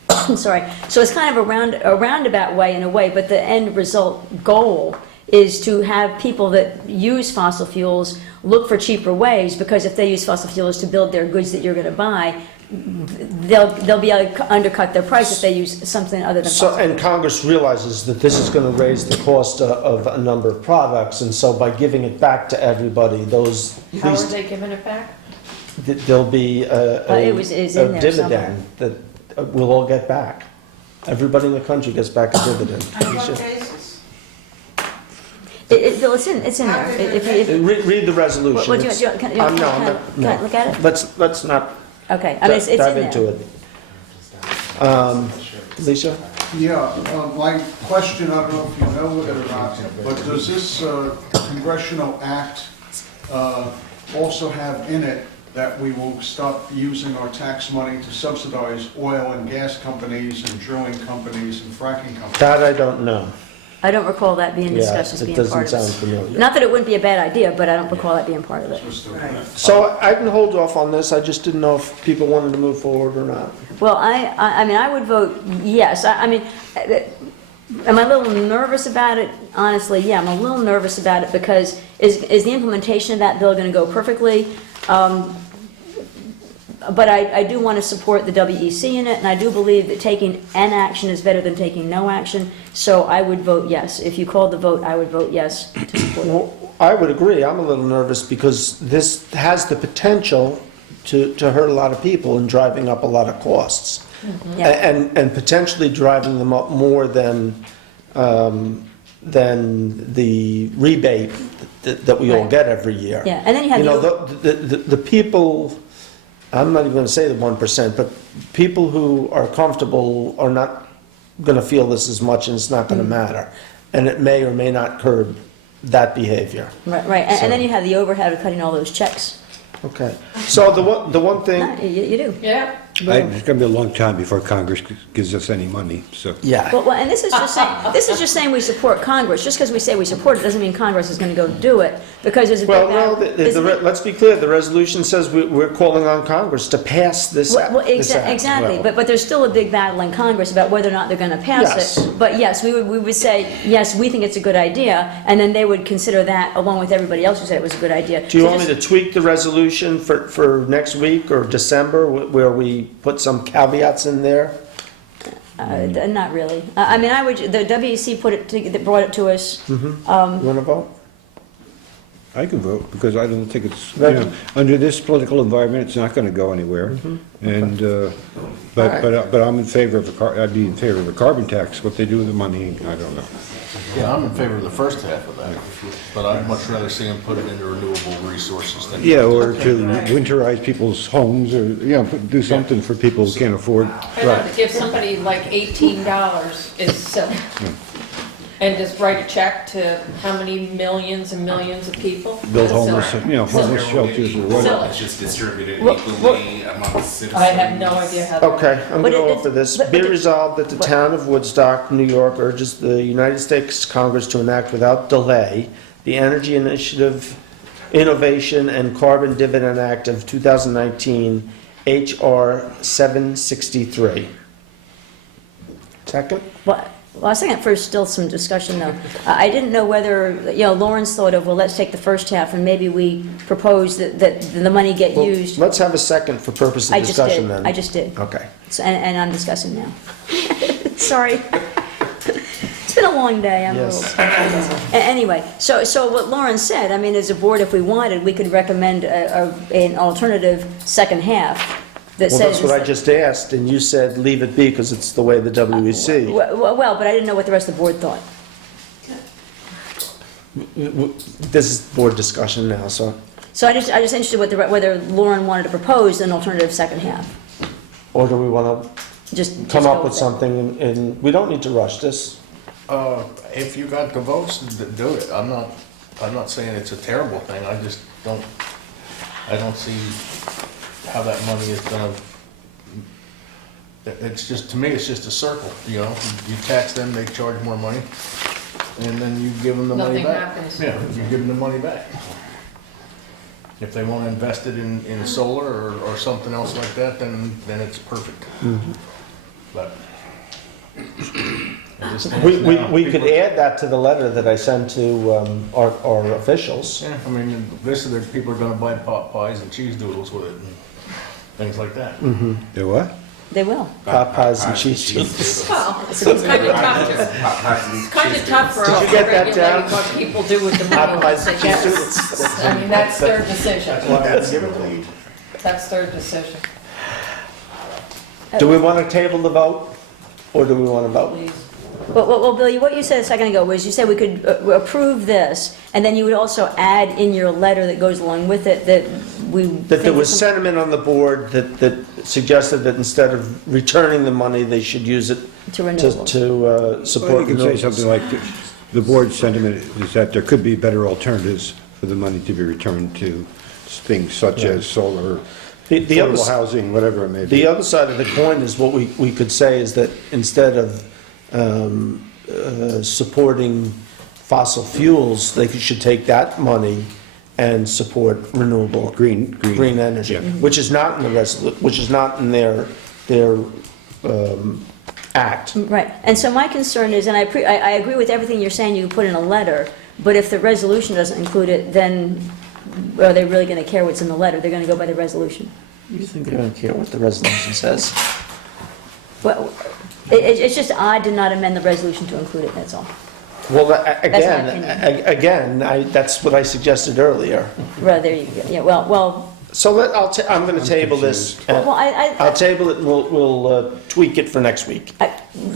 I'm sorry. So it's kind of a roundabout way in a way, but the end result goal is to have people that use fossil fuels look for cheaper ways, because if they use fossil fuels to build their goods that you're going to buy, they'll be able to undercut their price if they use something other than So, fossil and Congress realizes that this is going to raise the cost of a number of products, and so by giving it back to everybody, those How are least, they giving it back? there'll be it's in a there somewhere. dividend that we'll all get back. Everybody in the country gets back a dividend. On what basis? Well, it's in there. Read the resolution. What do you, It's- can no, I look at it? Let's not Okay, I mean, it's in dive there. into it. Lisa? Yeah, my question, I don't know if you know it or not, but does this congressional act also have in it that we will stop using our tax money to subsidize oil and gas companies and drilling companies and fracking companies? That I don't know. I don't recall that being Yeah, discussed as it being doesn't part of sound it. familiar. Not that it wouldn't be a bad idea, but I don't recall that being part of it. So I can hold off on this, I just didn't know if people wanted to move forward or not. Well, I mean, I would vote yes. I mean, am I a little nervous about it? Honestly, yeah, I'm a little nervous about it because is the implementation of that bill going to go perfectly? But I do want to support the WEC in it, and I do believe that taking an action is better than taking no action. So I would vote yes. If you called the vote, I would vote yes to support it. Well, I would agree, I'm a little nervous because this has the potential to hurt a lot of people and driving up a lot of costs. Yeah. And potentially driving them up more than the rebate that we all Right. get every year. Yeah, and then you have You know, the the people, I'm not even going to say the 1%, but people who are comfortable are not going to feel this as much, and it's not going to matter. And it may or may not curb that behavior. right, and then you have the overhead of cutting all those checks. Okay. So the one thing, You do. Yeah, It's gonna be a long time before Congress gives us any money, so. Yeah. Well, and this is just saying we support Congress. Just because we say we support it doesn't mean Congress is going to go do it, because there's a big... Well, no, let's be clear, the resolution says we're calling on Congress to pass this act. Exactly, but there's still a big battle in Congress about whether or not they're going to pass Yes. it. But yes, we would say, yes, we think it's a good idea, and then they would consider that along with everybody else who said it was a good idea. Do you want me to tweak the resolution for next week or December, where we put some caveats in there? Not really. I mean, the WEC brought it to us. You want to vote? I can vote, because I don't think it's, Reggie? under this political environment, it's not gonna go anywhere. And, but I'm in favor of I'd be in favor of a carbon tax. What they do with the money, I don't know. Yeah, I'm in favor of the first half of that, but I'd much rather see them put it into renewable resources than... Yeah, or to winterize people's homes, or, do something for people who can't afford. I know, to give somebody like $18 is silly. And just write a check to how many millions and millions of people? Build That's homeless, silly. homeless shelters or whatever. Silly. It's just distributed Well, equally among citizens. I have no idea how. Okay, I'm But going to it- offer this. but- Be resolved that the town of Woodstock, New York urges the United States Congress to enact without delay the Energy Initiative, Innovation, and Carbon Dividend Act of 2019, H.R. 763. Second? Well, I was thinking at first, still some discussion though. I didn't know whether, Lawrence thought of, well, let's take the first half and maybe we propose that the money get Well, used. let's have a second for purpose of I just discussion did, then. I just did. Okay. And I'm discussing now. Sorry. It's been a long day, I'm a little Yes. confused. Anyway, so what Lauren said, I mean, as a board, if we wanted, we could recommend an alternative second half that Well, says... that's what I just asked, and you said leave it be because it's the way the WEC. Well, but I didn't know what the rest of the board thought. This is board discussion now, so. So I just interested whether Lauren wanted to propose an alternative second half. Or do we want to Just come go up with it. something, and we don't need to rush this. If you got the votes, do it. I'm not saying it's a terrible thing, I just I don't see how that money is gonna, it's just, to me, it's just a circle, you tax them, they charge more money, and then you give them the money Nothing back. happens. Yeah, you give them the money back. If they wanna invest it in solar or something else like that, then it's perfect. But. I just think now We could people- add that to the letter that I sent to our officials. Yeah, I mean, basically, people are gonna buy pot pies and cheese doodles with it and things like that. Do what? They will. Pot pies and cheese doodles. Well, it's kind of tough. It's kind of tough for Did us you to get that regulate down? what people do with the money. Pot pies and I cheese guess. doodles. I mean, that's their decision. That's the lead. That's their decision. Do we want to table the vote, or do we want to vote? Please. Well, Billy, what you said a second ago was you said we could approve this, and then you would also add in your letter that goes along with it that we... That there was sentiment on the board that suggested that instead of returning the money, they should use it To to renewables. support Well, you can say renewables. something like, the board's sentiment is that there could be better alternatives for the money to be returned to things such as solar, The other affordable s- housing, whatever it may be. The other side of the coin is what we could say is that instead of supporting fossil fuels, they should take that money and support renewable Green energy, yeah. which is not in the which is not in their act. Right, and so my concern is, and I agree with everything you're saying, you can put in a letter, but if the resolution doesn't include it, then are they really going to care what's in the letter? They're going to go by the resolution. You think they don't care what the resolution says? Well, it's just odd to not amend the resolution to include it, that's all. Well, opinion. again, that's what I suggested earlier. Well, there you go, yeah, well, So I'm going to table this. well, I'll table it and we'll tweak it for next week.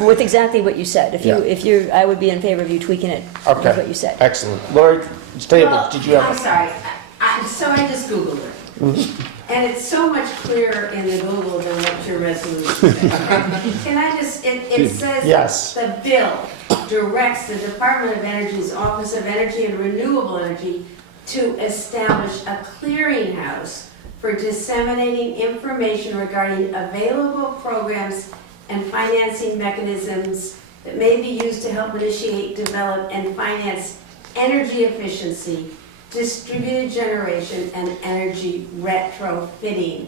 with exactly what you said. Yeah. If you're, I would be in favor of you tweaking it with Okay. what you said. Excellent. Lori, it's tabled. Well, Did you have? I'm sorry, so I just Googled it. And it's so much clearer in the Google than what your resolution says. Can I just, it says. Yes. The bill directs the Department of Energy's Office of Energy and Renewable Energy to establish a clearinghouse for disseminating information regarding available programs and financing mechanisms that may be used to help initiate, develop, and finance energy efficiency, distributed generation, and energy retrofitting.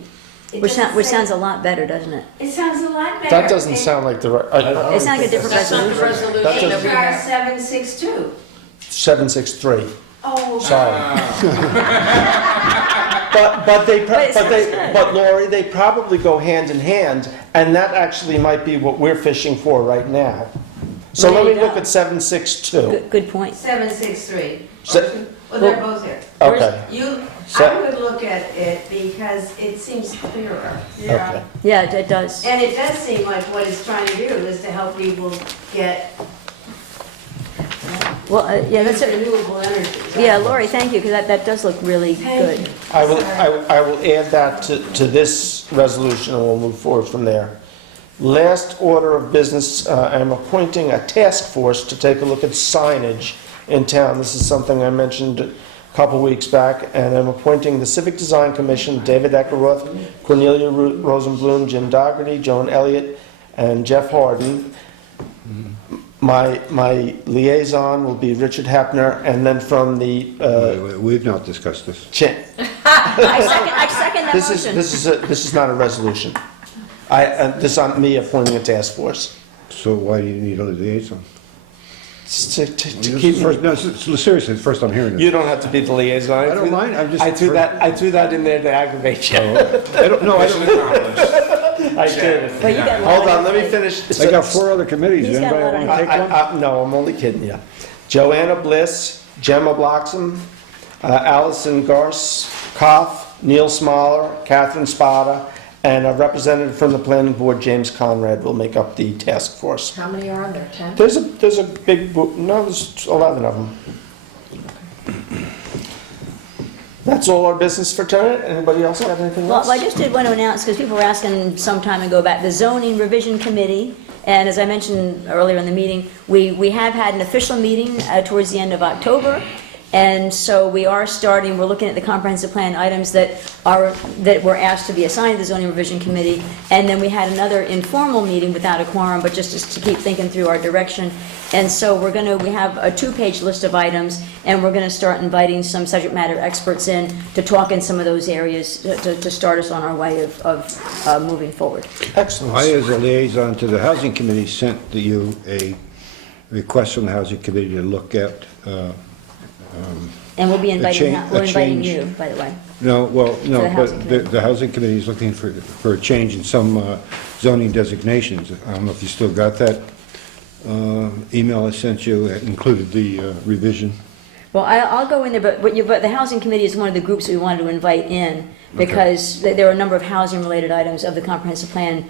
It Which doesn't which say- sounds a lot better, doesn't it? It sounds a lot better. That doesn't sound like the right, It sounds like a different That's not the resolution. resolution that we HR have. 762. 763. Oh. Sorry. But But it sounds good. but Lori, they probably go hand in hand, and that actually might be what we're fishing for right now. So Well, let there me you look go. at 762. Good point. 763. Se- Well, they're both here. Okay, You, So- I would look at it because it seems clearer. okay. Yeah, it does. And it does seem like what it's trying to do is to help people get Well, yeah, that's a, renewable energy. yeah, Lori, thank you, because that does look really Thank good. you. I will add that to this resolution, and we'll move forward from there. Last order of business, I'm appointing a task force to take a look at signage in town. This is something I mentioned a couple weeks back, and I'm appointing the Civic Design Commission, David Eckerroth, Cornelia Rosenblum, Jim Dougherty, Joan Elliott, and Jeff Harden. My liaison will be Richard Hepner, and then from the, We've not discussed this. I second that motion. this is not a resolution. This is on me appointing a task force. So why do you need a liaison? To This keep is first- no, seriously, it's the first I'm hearing this. You don't have to be the liaison. I don't mind, I'm just- I threw that in there to aggravate you. I don't know, I don't, I did. Well, you got a lot Hold on on, let your me plate. finish. I got 4 other committees. He's got a Anybody lot want to on take one? No, I'm only kidding you. Joanna Bliss, Gemma Bloxham, Allison Garskoff, Neil Smaller, Catherine Spada, and a representative from the planning board, James Conrad, will make up the task force. How many are on there, 10? There's a big, there's 11 of them. That's all our business for tonight. Anybody else got anything Well, else? I just did want to announce, because people were asking some time ago about the zoning revision committee, and as I mentioned earlier in the meeting, we have had an official meeting towards the end of October, and so we are starting, we're looking at the comprehensive plan items that were asked to be assigned to the zoning revision committee, and then we had another informal meeting without a quorum, but just to keep thinking through our direction. And so we have a 2-page list of items, and we're gonna start inviting some subject matter experts in to talk in some of those areas to start us on our way of moving forward. Excellent. I, as a liaison to the Housing Committee, sent you a request from the Housing Committee to look at, And we'll be inviting, change- we're a inviting change. you, by the way. no, the Housing but Committee. the Housing Committee is looking for a change in some zoning designations. I don't know if you still got that email I sent you, it included the revision. Well, I'll go in there, but the housing committee is one of the groups we wanted to invite in, because there are a number of housing-related items of the comprehensive plan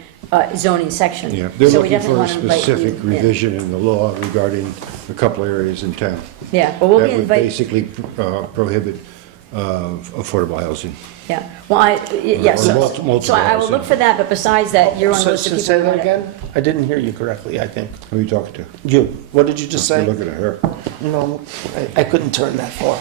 zoning section. Yeah, they're So we looking definitely for a want to invite you specific in. revision in the law regarding a couple areas in town. Yeah, but we'll be That would inviting, basically prohibit affordable housing. yeah, well, yes, Or multiple so I will housing. look for that, but besides that, you're on the So list of people. say who that want it. again? I didn't hear you correctly, I think. Who are you talking to? You, what did you just You're say? looking at her. No, I couldn't turn that far.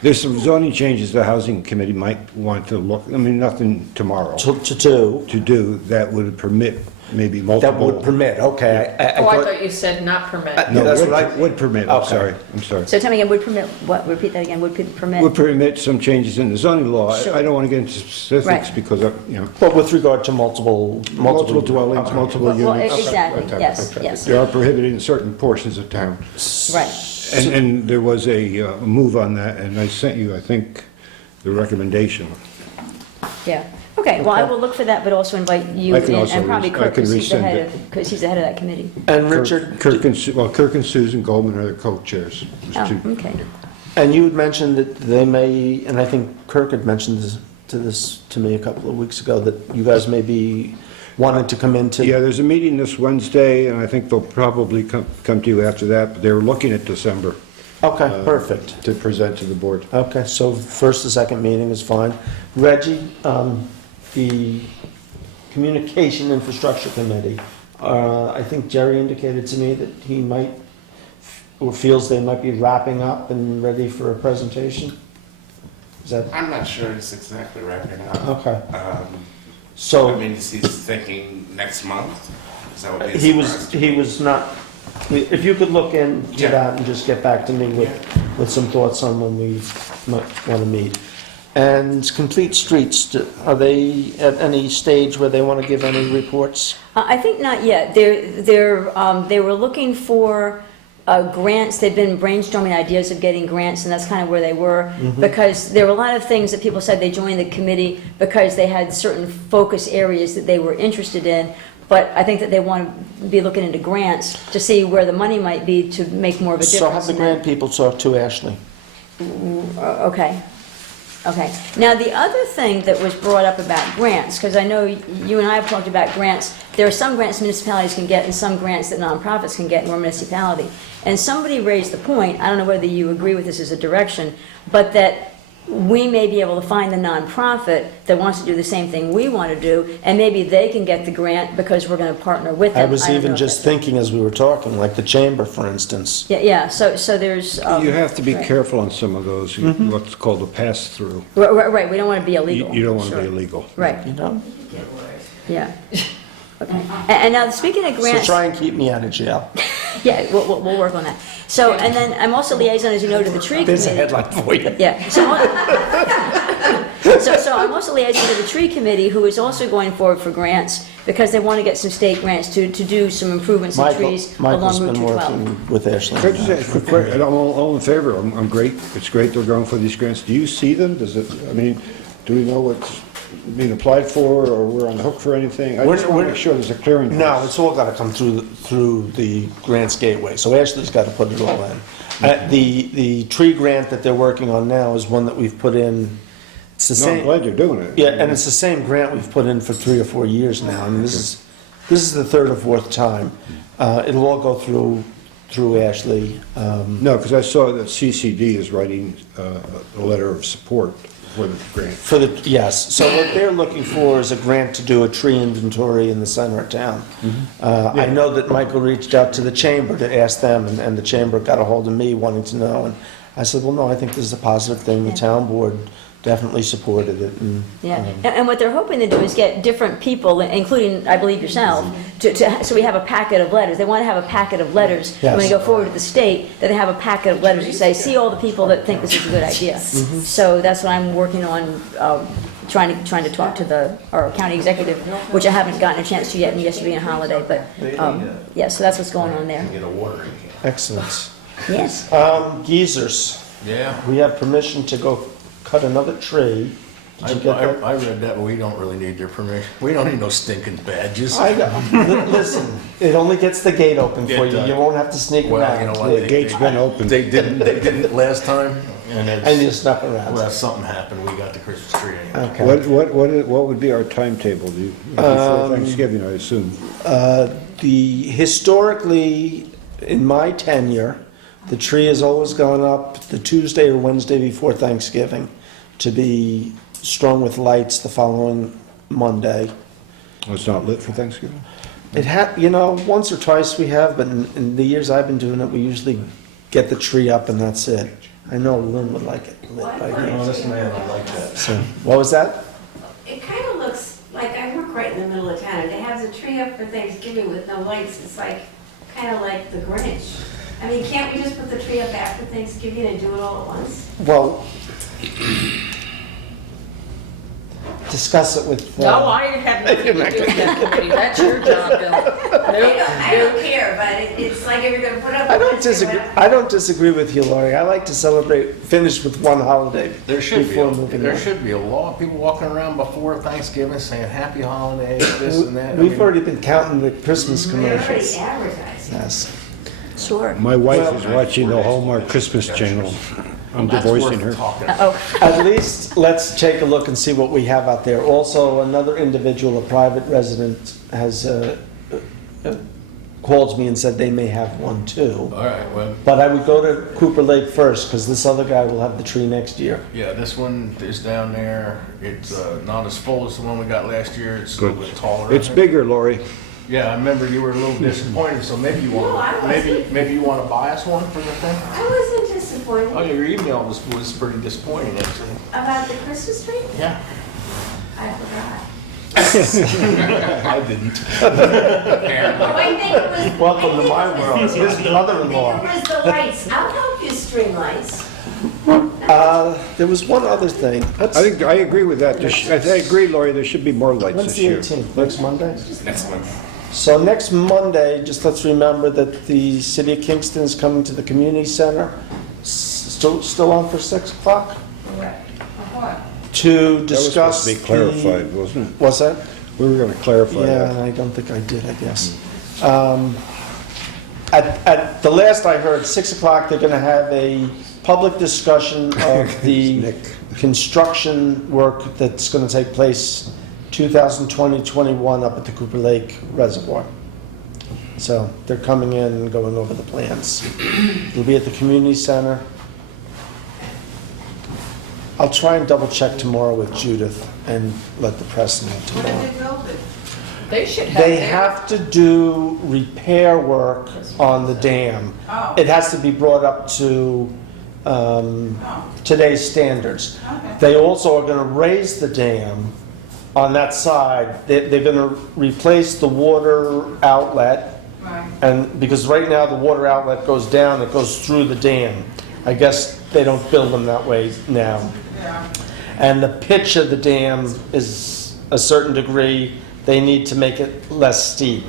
There's some zoning changes the Housing Committee might want to look, I mean, nothing tomorrow, To do, to do that would permit maybe multiple. that would permit, okay. Oh, I thought you said not permit. No, That's would- what I- would permit, I'm Okay. sorry, I'm sorry. So tell me again, would permit, what, repeat that again, would permit? Would permit some changes in the zoning law. Sure. I don't want to get into specifics Right. because, you know, But with regard to multiple dwellings, multiple Well, units. exactly, that type of yes, thing. yes. They are prohibited in certain portions of town. Right, And there was a move on that, and I sent you, I think, the recommendation. yeah. Okay, well, I Okay. will look for that, but also invite you I in, can also and probably I Kirk, can because he's the resend head it. of, because he's the head of that committee. And Richard, Kirk and Susan Goldman are the co-chairs. There's Oh, two. okay. and you had mentioned that they may, and I think Kirk had mentioned this to me a couple of weeks ago, that you guys may be wanting to come into. Yeah, there's a meeting this Wednesday, and I think they'll probably come to you after that, but they were looking at December. Okay, perfect. To present to the board. Okay, so first and second meeting is fine. Reggie, the Communication Infrastructure Committee, I think Jerry indicated to me that he might, or feels they might be wrapping up and ready for a presentation. Is that, I'm not sure it's exactly wrapping up. okay. I So mean, is he thinking next month? Is that what he was not, if you could look into Yeah. that and just get back to me with some thoughts on when we might want to meet. And Complete Streets, are they at any stage where they want to give any reports? I think not yet. They were looking for grants. They've been brainstorming ideas of getting grants, and that's kind of where they were. Because there were a lot of things that people said they joined the committee because they had certain focus areas that they were interested in. But I think that they want to be looking into grants to see where the money might be to make more of a difference. So have the grant people talk to Ashley. Okay. Okay. Now, the other thing that was brought up about grants, because I know you and I have talked about grants, there are some grants municipalities can get and some grants that nonprofits can get in your municipality. And somebody raised the point, I don't know whether you agree with this as a direction, but that we may be able to find the nonprofit that wants to do the same thing we want to do, and maybe they can get the grant because we're going to partner with them. I was don't know even if just that's- thinking as we were talking, like the chamber, for instance. Yeah, so there's... You have to be right. careful on some of those, what's called a pass-through. Right, we don't want to be illegal. You don't want to Sure. be illegal. Right, You know? yeah. Okay. And now, speaking of So grants... try and keep me out of jail. Yeah, we'll work on that. So, and then I'm also liaison, as you know, to the tree There's a committee. headline for you. Yeah, so I'm also liaison to the tree committee, who is also going forward for grants, because they want to get some state grants to do some improvements in trees Michael's along Route been 212. working with Ashley. Could I just ask a quick question? And I'm all in favor, I'm great, it's great they're going for these grants. Do you see them? Does it, I mean, do we know what's being applied for, or we're on the hook for anything? I just want to make sure there's a clearing. No, it's all got to come through the grants gateway, so Ashley's got to put it all in. The tree grant that they're working on now is one that we've put in, it's the No, I'm same, glad you're doing it. yeah, and it's the same grant we've put in for 3 or 4 years now. I mean, this is the third or fourth time. It'll all go through Ashley. No, because I saw that CCD is writing a letter of support for the grant. Yes, so what they're looking for is a grant to do a tree inventory in the center of town. I know that Michael reached out to the chamber to ask them, and the chamber got a hold of me wanting to know, and I said, well, no, I think this is a positive thing. The town board definitely supported it. Yeah, and what they're hoping to do is get different people, including, I believe, yourself, so we have a packet of letters. They want to have a packet of letters, when they go forward to the state, that they have a packet of letters to say, see all the people that think this is a good idea. So that's what I'm working on, trying to talk to our county executive, which I haven't gotten a chance to yet, and yesterday being a holiday, but, yeah, so that's what's going on there. Get a watering can. Excellent. Yes. Geysers, Yeah. we have permission to go cut another tree. Did I you get that? I read that, but we don't really need their permission. We don't need no stinking badges. Listen, it only gets the gate open for It you. does. You won't have to sneak Well, around. you know what? The gate's been open. They didn't last time, and And you it's, snuck around. well, something happened, we got the Christmas tree anyway. Okay. What would be our timetable? Before Thanksgiving, I assume? Historically, in my tenure, the tree has always gone up the Tuesday or Wednesday before Thanksgiving to be strung with lights the following Monday. Oh, it's not lit for Thanksgiving? Once or twice we have, but in the years I've been doing it, we usually get the tree up and that's it. I know Lynn would like it lit by Oh, now. this man, I like that. So, what was that? It kind of looks like I work right in the middle of town, and to have the tree up for Thanksgiving with no lights, it's like, kind of like the Grinch. I mean, can't we just put the tree up after Thanksgiving and do it all at once? Well, discuss it with. No, I had nothing to do with that committee, that's your job, Bill. I don't care, but it's like if you're gonna put up. I don't disagree with you, Laurie. I like to finish with one holiday There should be, before moving there on. should be a law, people walking around before Thanksgiving saying happy holidays, this and that. I We've mean, already been counting the Christmas They're already commercials. advertising. Yes. Sure. My wife is watching the Hallmark Christmas Channel. I'm That's divorcing worth her. talking. At least, let's take a look and see what we have out there. Also, another individual, a private resident, has called me and said they may have one too. All right, well, But I would go to Cooper Lake first, because this other guy will have the tree next year. yeah, this one is down there, it's not as full as the one we got last year, it's a little bit taller. I It's think. bigger, Lori. Yeah, I remember you were a little disappointed, so maybe you No, I want, wasn't. maybe you want to buy us one for the thing? I wasn't disappointed. disappointed Oh, your email was pretty disappointing, actually. about the Christmas tree? Yeah. I forgot. I didn't. Oh, I think it was. Welcome to my I think it world. was- His mother-in-law. I think it was the lights. I'll help you string lights. There was one other thing. I agree with that. I agree, Lori, there should be more lights When's this the year. 18th? Next Monday? Next month. So next Monday, just let's remember that the City of Kingston is coming to the community center. Still on for 6 o'clock? Correct. What? To That was discuss supposed to be clarified, wasn't it? What's that? We were gonna clarify Yeah, that. I don't think I did, I guess. At the last I heard, 6 o'clock, they're gonna have a public discussion of the Nick. construction work that's gonna take place 2020-21 up at the Cooper Lake Reservoir. So they're coming in and going over the plans. It'll be at the community center. I'll try and double check tomorrow with Judith and let the press know What tomorrow. did they build it? They should have. They their- have to do repair work on the dam. Oh. It has to be brought up to Oh, today's standards. okay. They also are gonna raise the dam on that side. They're gonna replace the water outlet, Right. and, because right now the water outlet goes down, it goes through the dam. I guess they don't build them that way now. Yeah. And the pitch of the dam is a certain degree, they need to make it less steep.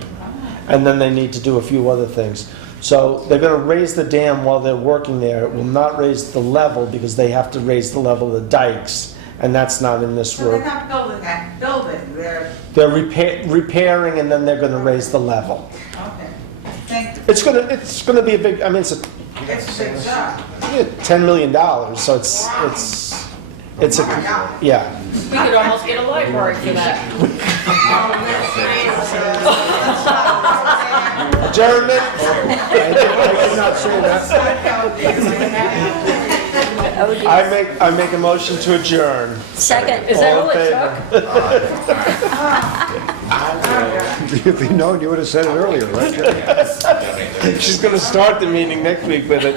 And then they need to do a few other things. So they're gonna raise the dam while they're working there. It will not raise the level because they have to raise the level of the dikes, and that's not in this So they're road. not building that building, they're, They're repairing and then they're gonna raise the level. okay. Thank you. It's gonna be a big, I mean, it's It's a big job. $10 million, so it's a, Oh my God. yeah. We could almost get a library for that. Adjournment? I did not say that. I make a motion to adjourn. Second. Is that All all in it favor? took? If you'd known, you would have said it earlier, right? She's gonna start the meeting next week with it.